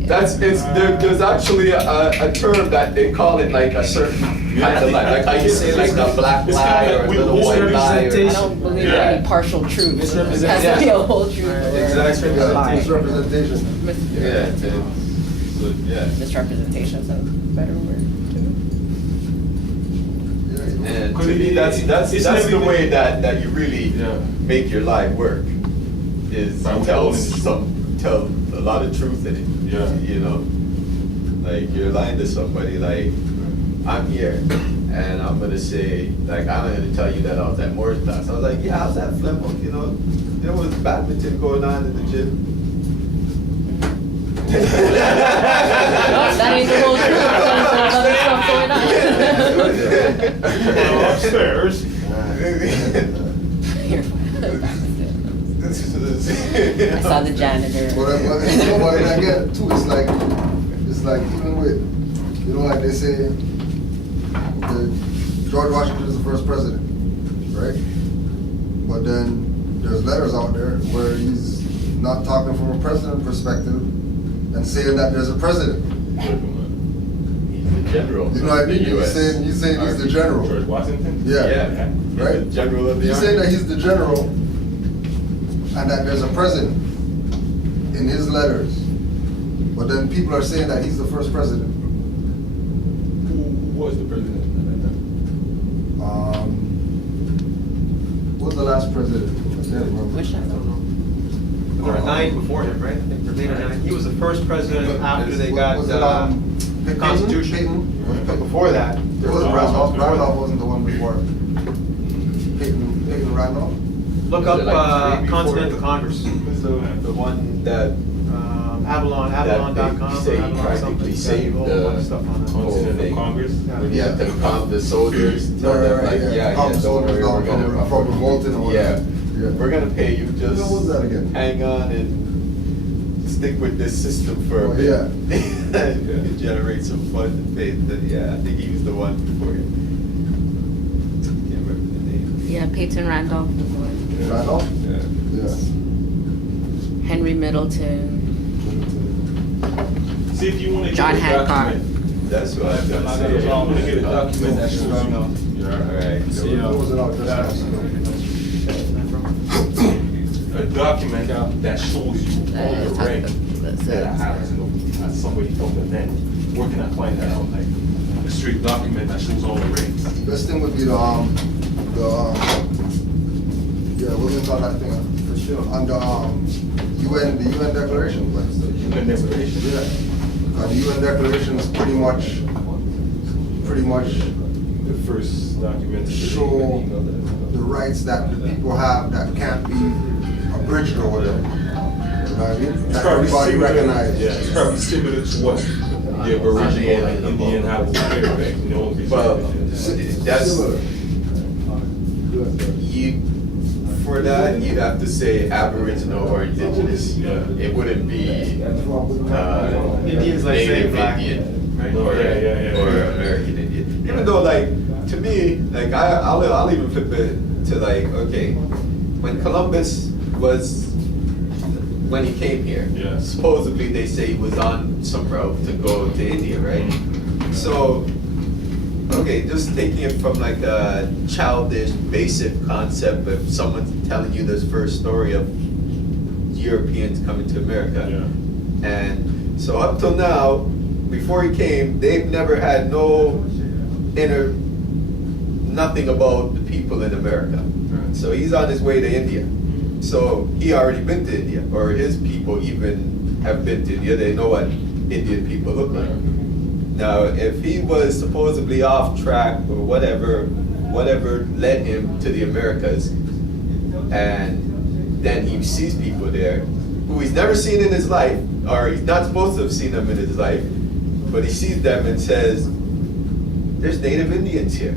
There's actually a term that they call it like a certain kind of lie. Like how you say like a black It's lie kinda or a like we little white lie. I don't believe in Yeah. any partial truth. It has to Yeah. be a whole truth. Exactly. Yeah, misrepresentation. Yeah. Misrepresentation is a better word. And to me, that's the way that you really Yeah. make your lie work. Is By tell telling tell a lot of truth in it. Yeah. You know, like you're lying to somebody. Like I'm here, and I'm gonna say, like, I'm gonna tell you that I was at Moore's class. I was like, yeah, I was at Flemo, there was badminton going on in the gym. No, that ain't the whole truth. There's other stuff going on. Upstairs. You're fine. I saw the janitor. But I get it too, it's like even with, like they say, George Washington is the first president, right? But then there's letters out there where he's not talking from a president perspective and saying that there's a president. He's the general. You know what I mean? of the He's US saying he's the general. George Washington? Yeah. Yeah. Right? He's the general of the He's army. saying that he's the general and that there's a president in his letters. But then people are saying that he's the first president. Who was the president at that time? Who was the last president? I can't remember. Wish I don't know. There were 9 before him, right? I think there may have 9. He was the first president after they got Was it, the Constitution. But before that, It there wasn't was Randolph. Randolph wasn't the one before. Peyton Randolph? Look Was it up like 3 before? Continental Congress. Who's the one that Avalon, That Avalon.com. they say or Avalon practically something. saved Got a whole bunch of stuff on it. whole Continental thing. Congress? When you Yeah. have to calm the soldiers, tell them like, Calm the don't soldiers worry, down we're gonna from revolting or Yeah, whatever. Yeah. we're gonna pay you, just What was that again? hang on and stick with this system for a Oh, bit. yeah. And generate some funds and faith. Yeah, I think he was the one before you. Can't remember the name. Yeah, Peyton Randolph was one. Randolph? Yeah. Yeah. Henry Middleton. See if you want to John get a Hancock. document. That's what I was gonna say. I want to get a document that shows you. Alright. What was it out just A document that shows you all the rank that I have as somebody from the event. Where can I find that out? Like a straight document that shows all the ranks. Best thing would be yeah, wasn't on that thing, for sure, on the UN declaration, like, UN declaration. yeah. The UN declaration is pretty much The first document. show the rights that the people have that can't be abridged or whatever. You know what I mean? It's That probably everybody similar. recognizes. Yeah, it's probably similar to what the Aboriginal and Indian have over there, right? You know, Well, that's, Similar. for that, you'd have to say Aboriginal or Indigenous. Yeah. It wouldn't be, Indians like Native saying black, Indian. right? Or, Yeah. or American Indian. Even though, like, to me, like, I'll even flip it to, like, okay, when Columbus when he came here, Yeah. supposedly they say he was on some route to go to India, right? So, okay, just taking it from like a childish, basic concept of someone telling you this first story of Europeans coming to America. Yeah. And so up till now, before he came, they've never had nothing about the people in America. So he's on his way to India. So he already been to India, or his people even have been to India. They know what Indian people look like. Now, if he was supposedly off track or whatever led him to the Americas, and then he sees people there who he's never seen in his life, or he's not supposed to have seen them in his life, but he sees them and says, "There's Native Indians here."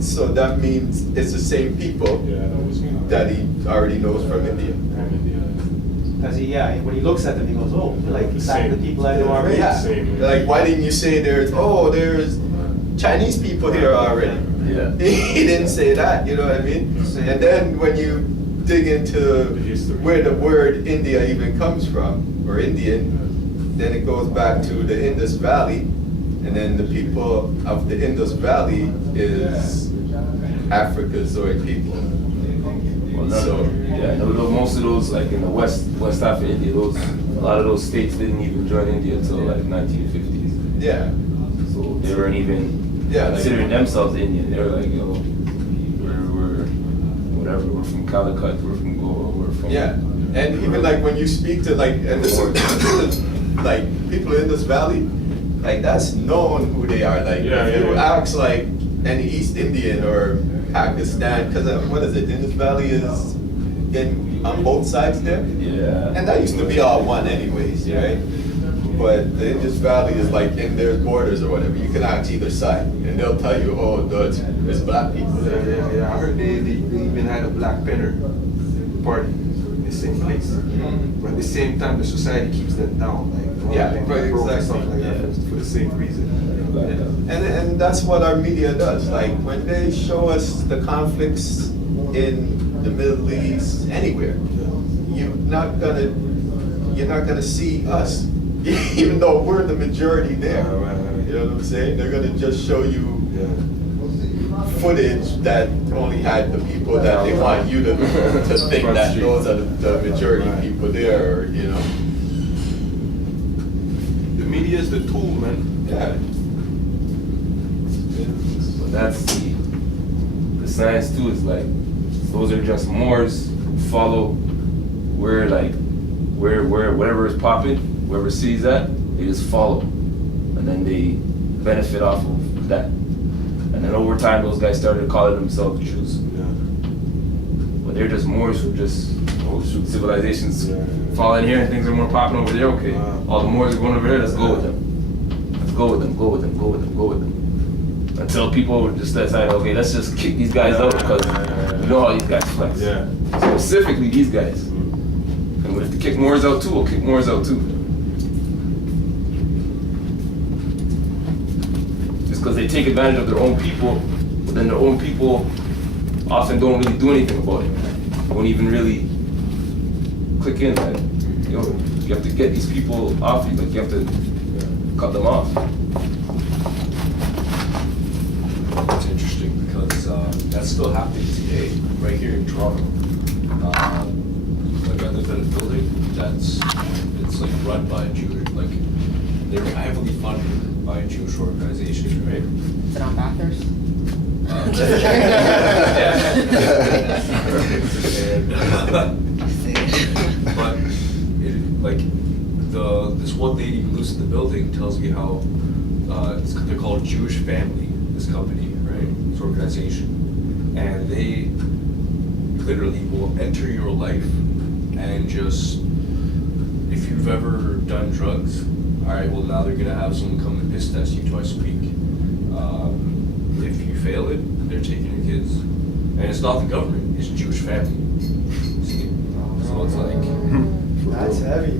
So that means it's the same people that he already knows from India. Because when he looks at them, he goes, "Oh, they're like exactly the people I know already." Yeah, like why didn't you say there's Chinese people here already? Yeah. He didn't say that, you know what I mean? And then when you dig into where the word India even comes from, or Indian, then it goes back to the Indus Valley, and then the people of the Indus Valley is Africa's Zoi people. Most of those, like in the West half of India, a lot of those states didn't even join India until like 1950s. Yeah. So they weren't even considering themselves Indian. They were like, we're whatever. We're from Calicut. We're from Goa. We're from And even like when you speak to like, and this is like people in this valley, like that's known who they are. Like Yeah, if you yeah. ask like any East Indian or Pakistan, because what is it? Indus Valley is in on both sides there. Yeah. And that used to be all one anyways, right? But the Indus Valley is like in their borders or whatever. You can ask either side, and they'll tell you, oh, there's black people Yeah, there. yeah, yeah. I heard they even had a Black Panther party in the same place. But at the same time, the society keeps them down. Like, Yeah, like, right, broke and exactly, stuff like that yeah. for the same reason. And that's what our media does. Like when they show us the conflicts in the Middle East, anywhere, you're not gonna see us, even though we're the majority there. You know what I'm saying? They're gonna just show you footage that only had the people that they want you to think that those are the majority people there, or, you know. The media is the tool, man. Yeah. But that's the science too, is like, those are just Moors who follow where whatever is popping, wherever sees that, they just follow. And then they benefit off of that. And then over time, those guys started calling themselves Jews. But they're just Moors who just, civilizations fall in here and things are more popping over there, okay. All the Moors are going over there, let's go with them. Let's go with them, go with them, go with them, go with them. Until people just decide, okay, let's just kick these guys out because we know how these guys flex. Yeah. Specifically these guys. And if we kick Moors out too, we'll kick Moors out too. Just because they take advantage of their own people, but then their own people often don't really do anything about it. Won't even really click in, like, yo, you have to get these people off you, like you have to cut them off. It's interesting because that's still happening today, right here in Toronto. Like I live in a building it's like run by a Jewish, like they're heavily funded by Jewish organizations, right? Is it on Bathurst? But like this one lady who lives in the building tells me how they're called Jewish Family, this company, right? This organization, and they literally will enter your life and just, if you've ever done drugs, all right, well now they're gonna have someone come and piss test you twice a week. If you fail it, they're taking your kids, and it's not the government; it's Jewish family. See? So it's like, That's heavy.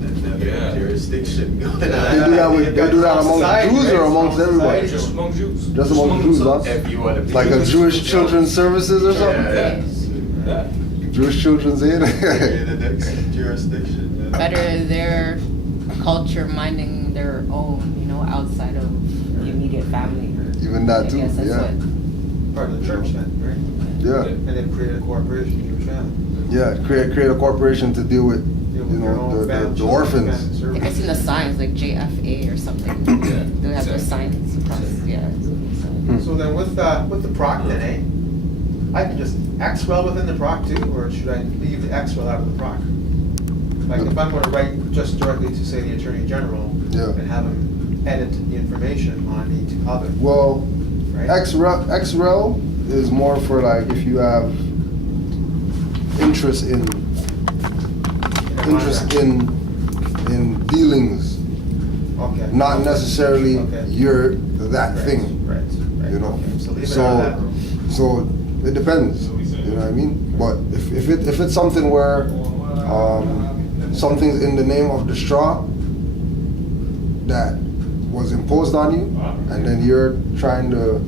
yeah, Jurisdiction going on. They do that among Jews or amongst everybody? just among Jews. Just among Jews, huh? If you want to Like a Jewish Children's Services or something? Yeah. Jewish Children's Aid? You're in the next jurisdiction. Yeah. Better their culture minding their own, outside of the immediate family. Even that I too, guess that's yeah. what- Part of the church then, right? Yeah, And then create a corporation, Jewish family. yeah, create a corporation to deal with, Deal with your own family, the orphans. I think I've seen the signs like JFA or something. Yeah, They have their exactly. signs across, yeah. So then with the proc then, I can just XREL within the proc too, or should I leave the XREL out of the proc? Like if I'm gonna write just directly to say the Attorney General Yeah. and have him edit the information on each other, Well, right? XREL is more for like if you have interest in dealings, Okay. not necessarily Okay. you're that Right, thing, Right, right. you know. Okay, so leave it out of that room. So it depends, you know what I mean? But if it's something where something's in the name of the straw that was imposed on you, and then you're trying to,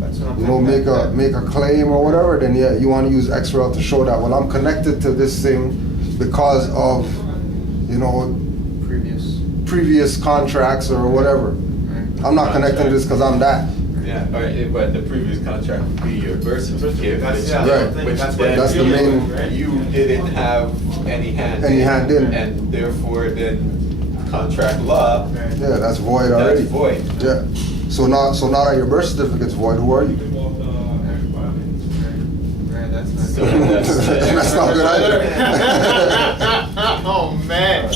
That's what I'm thinking. make a claim or whatever, then yeah, you want to use XREL to show that, well, I'm connected to this thing because of, previous contracts or whatever. I'm not connecting to this because I'm that. Yeah, but the previous contract would be your birth certificate, which, Right. That's the main- you didn't have any hand in. and therefore then contract law, Yeah, that's void that's already. void. Yeah. So now that your birth certificate's void, who are you? Right, that's not So good. That's not good either. Oh, man.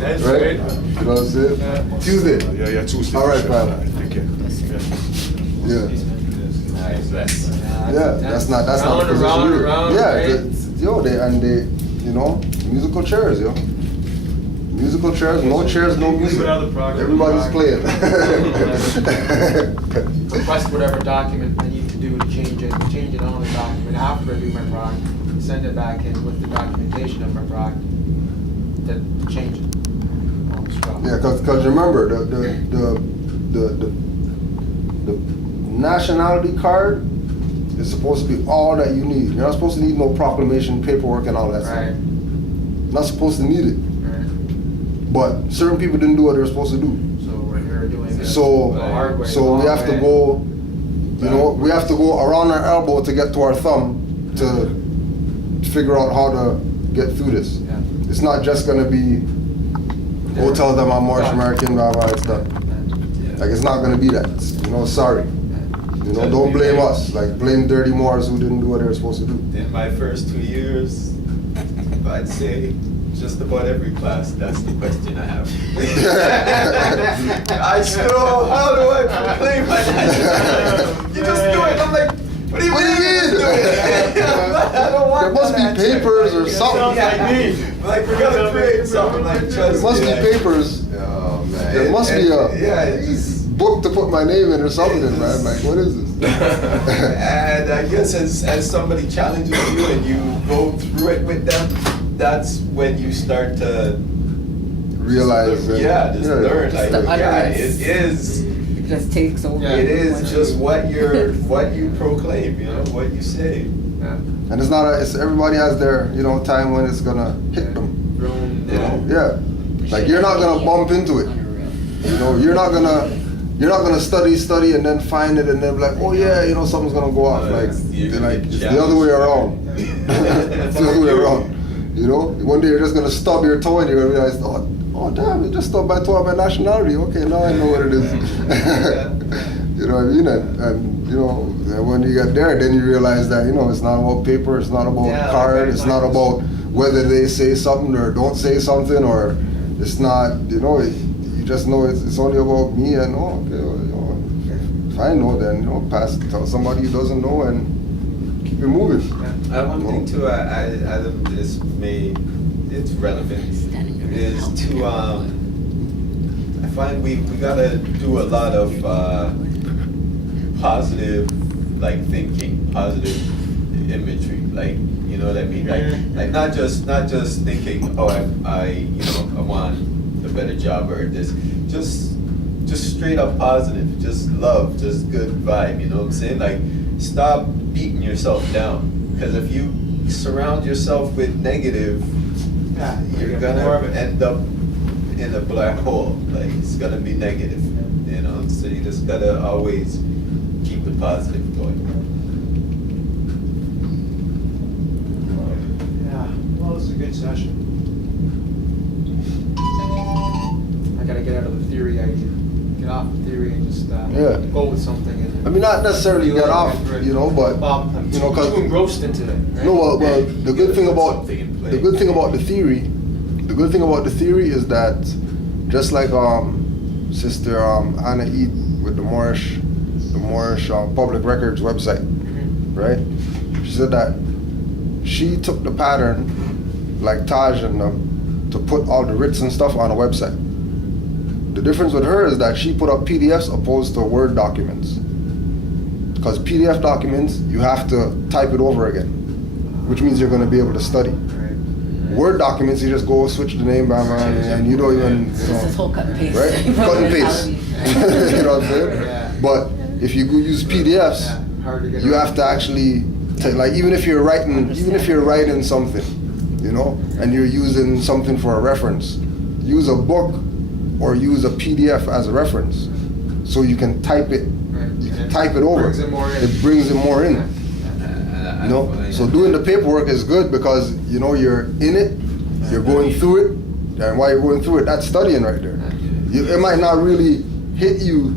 That's Right? right. You know what I'm saying? Tuesday. Yeah, Tuesday. All right, Sure. pal. Take care. Yeah. Nice, that's. Yeah, that's not the round, position. round, either. round, Yeah, right? they, you know, musical chairs, yo. Musical chairs, no chairs, no music. Everybody's playing. Request whatever document I need to do to change it on the document after I do my product, send it back in with the documentation of my product to change it on the straw. Yeah, cause remember the nationality card is supposed to be all that you need. You're not supposed to need no proclamation, paperwork, and all that stuff. Right. You're not supposed to need it. Right. But certain people didn't do what they were supposed to do. So we're here doing it So, the hard way. so the we long have to way. go, you know, we have to go around our elbow to get to our thumb to figure out how to get through this. Yeah. It's not just gonna be, go tell them I'm Moorish American, blah, blah, it's done. Like, it's not gonna be that. You know, sorry. You know, don't blame us. Like, blame dirty Moors who didn't do what they were supposed to do. In my first 2 years, I'd say just about every class, that's the question I have. I still, how do I proclaim my nationality? You just do it. I'm like, what do you mean? I don't want There must that be answer. papers or something. Like, we're gonna create something like, trust There must me, be like- papers. Oh, man. There must be Yeah, a it's- book to put my name in or something, man. Like, what is this? And I guess as somebody challenges you and you go through it with them, that's when you start to Realize that. just learn. Like, the yeah, utterance. it is. It just takes over. It is just what you proclaim. You know what you say. And it's not it's everybody has their, you know, time when it's gonna hit them. You know? Yeah. Like, you're not gonna bump into it. You know, you're not gonna study and then find it and then be like, oh yeah, you know, something's gonna go off. Like, it's the other way around. It's the other way around. You know, one day you're just gonna stub your toe and you're gonna realize, oh damn, you just stubbed my toe on my nationality. Okay, now I know what it is. You know what I mean? And you know, and when you get there, then you realize that, you know, it's not about paper, it's not about card, it's not about whether they say something or don't say something, or it's not, you know, you just know it's only about me, and okay, well, you know, if I know, then, you know, tell somebody who doesn't know and keep it moving. One thing too, Adam, this it's relevant, is to I find we gotta do a lot of positive, like, thinking, positive imagery, like, you know what I mean, like not just thinking, oh, I you know, I want a better job or this, just straight up positive, just love, just good vibe, you know what I'm saying? Like, stop beating yourself down, because if you surround yourself with negative, you're gonna end up in a black hole. Like, it's gonna be negative, you know. So you just gotta always keep the positive going. Yeah, well, this is a good session. I gotta get out of the theory idea, get off the theory and just go with something. And I mean, not necessarily get off, you know, but I'm you know, cause too engrossed into it. Right? no, well, the good thing about the good thing about the theory is that, just like Sister Anna Eid with the Moorish Public Records website, right? She said that she took the pattern, like Taj and them, to put all the writs and stuff on a website. The difference with her is that she put up PDFs opposed to Word documents. Because PDF documents, you have to type it over again, which means you're going to be able to study. Word documents, you just go switch the name, bam, bam, and you don't even, This is whole cut and paste. right? Cut and paste. You know what I'm saying? But if you go use PDFs, you have to actually like, even if you're writing something, you know, and you're using something for a reference, use a book or use a PDF as a reference, so you can type it. You can type it over. It brings it more in. You know, so doing the paperwork is good because, you know, you're in it, you're going through it, and while you're going through it, that's studying right there. It might not really hit you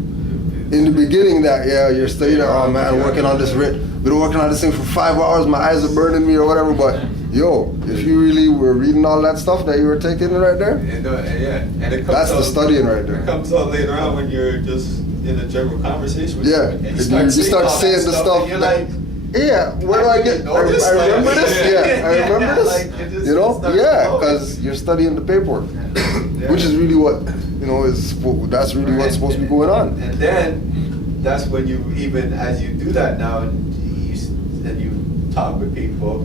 in the beginning that, yeah, you're studying, oh man, working on this writ, been working on this thing for 5 hours, my eyes are burning me or whatever, but Yo, if you really were reading all that stuff that you were taking right there, And it comes that's the out- studying right there. It comes out later on when you're just in a general conversation with Yeah, someone, and you start saying all the that stuff and you're that- like, Yeah, where do I get? know this? I remember Like- this. Yeah, I remember Yeah, this. like, it just You know, starts yeah, flowing. because you're studying the paperwork, which is really what that's really what's supposed to be going on. And then that's when you even as you do that now, and you talk with people,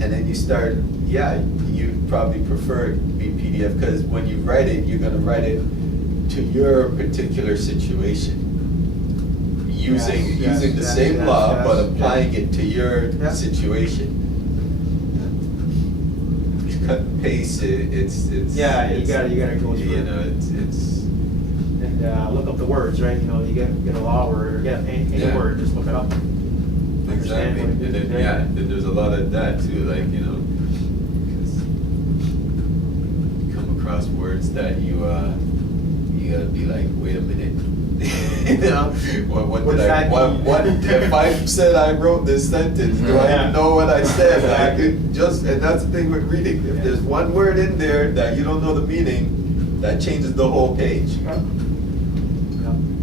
and then you start. Yeah, you probably prefer it to be PDF because when you write it, you're gonna write it to your particular situation. Using Yes, the yes, same yes, law, yes, but yes. applying it to your Yeah. situation. You cut and paste it. It's Yeah, you gotta go through You it. know, it's. And look up the words, right? You know, you get a law word or get any Yeah. word, just look it up. Exactly, Understand what and it then, is, right? yeah, then there's a lot of that too, like, you know, 'cause you come across words that you gotta be like, wait a minute. You know, what What did does that mean? what, if I said I wrote this sentence, do I Yeah. even know what I said? Like, and that's the thing with reading, if there's one word in there that you don't know the meaning, that changes the whole page. Yeah.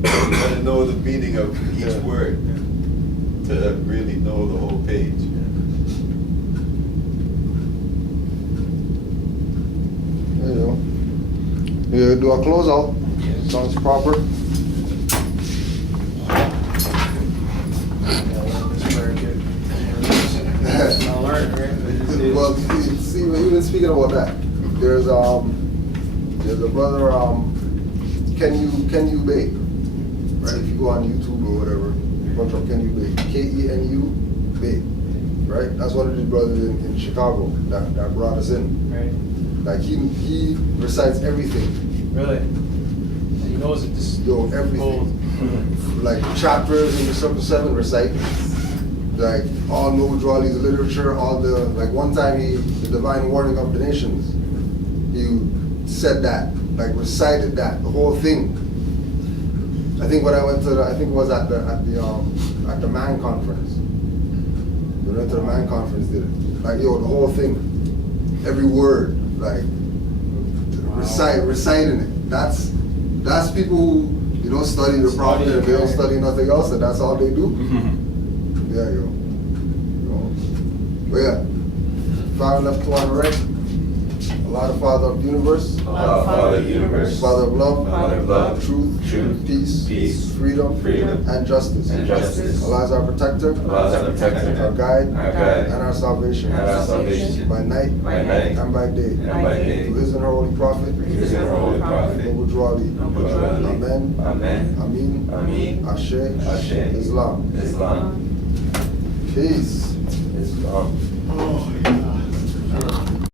You gotta know the meaning of each Yeah. word to really know the whole page. There you go. You do a closeout. Sounds proper. I'll learn, right? Well, see, even speaking about that, there's a brother, Can You Bake, right? If you go on YouTube or whatever, a bunch of Can You Bake, KENU Bake, right? That's one of these brothers in Chicago that brought us in. Right. Like he recites everything, Really? And he knows it just. yo, everything. Like chapters in the Chapter 7 recite. Like all Noble Drawley's literature, all the, like one time the Divine Warning of the Nations, he said that, like recited that, the whole thing. I think when I went to I think it was at the Man Conference. We went to the Man Conference, did it. Like, yo, the whole thing, every word, like, reciting it. That's people who, you know, study the prophet and they don't study nothing else, and that's all they do. Yeah, yo. But yeah, Father left one right. Allah, the Father of the universe. Allah, Father of the universe. Father of love. Father of love. Truth. Peace. Freedom. And justice. Allah is our protector. Allah is our protector. Our guide. And our salvation. By night. And by day. To his and her holy prophet. Noble Drawley. Amen. Ameen. Ashe. Islam. Peace. Islam. Oh.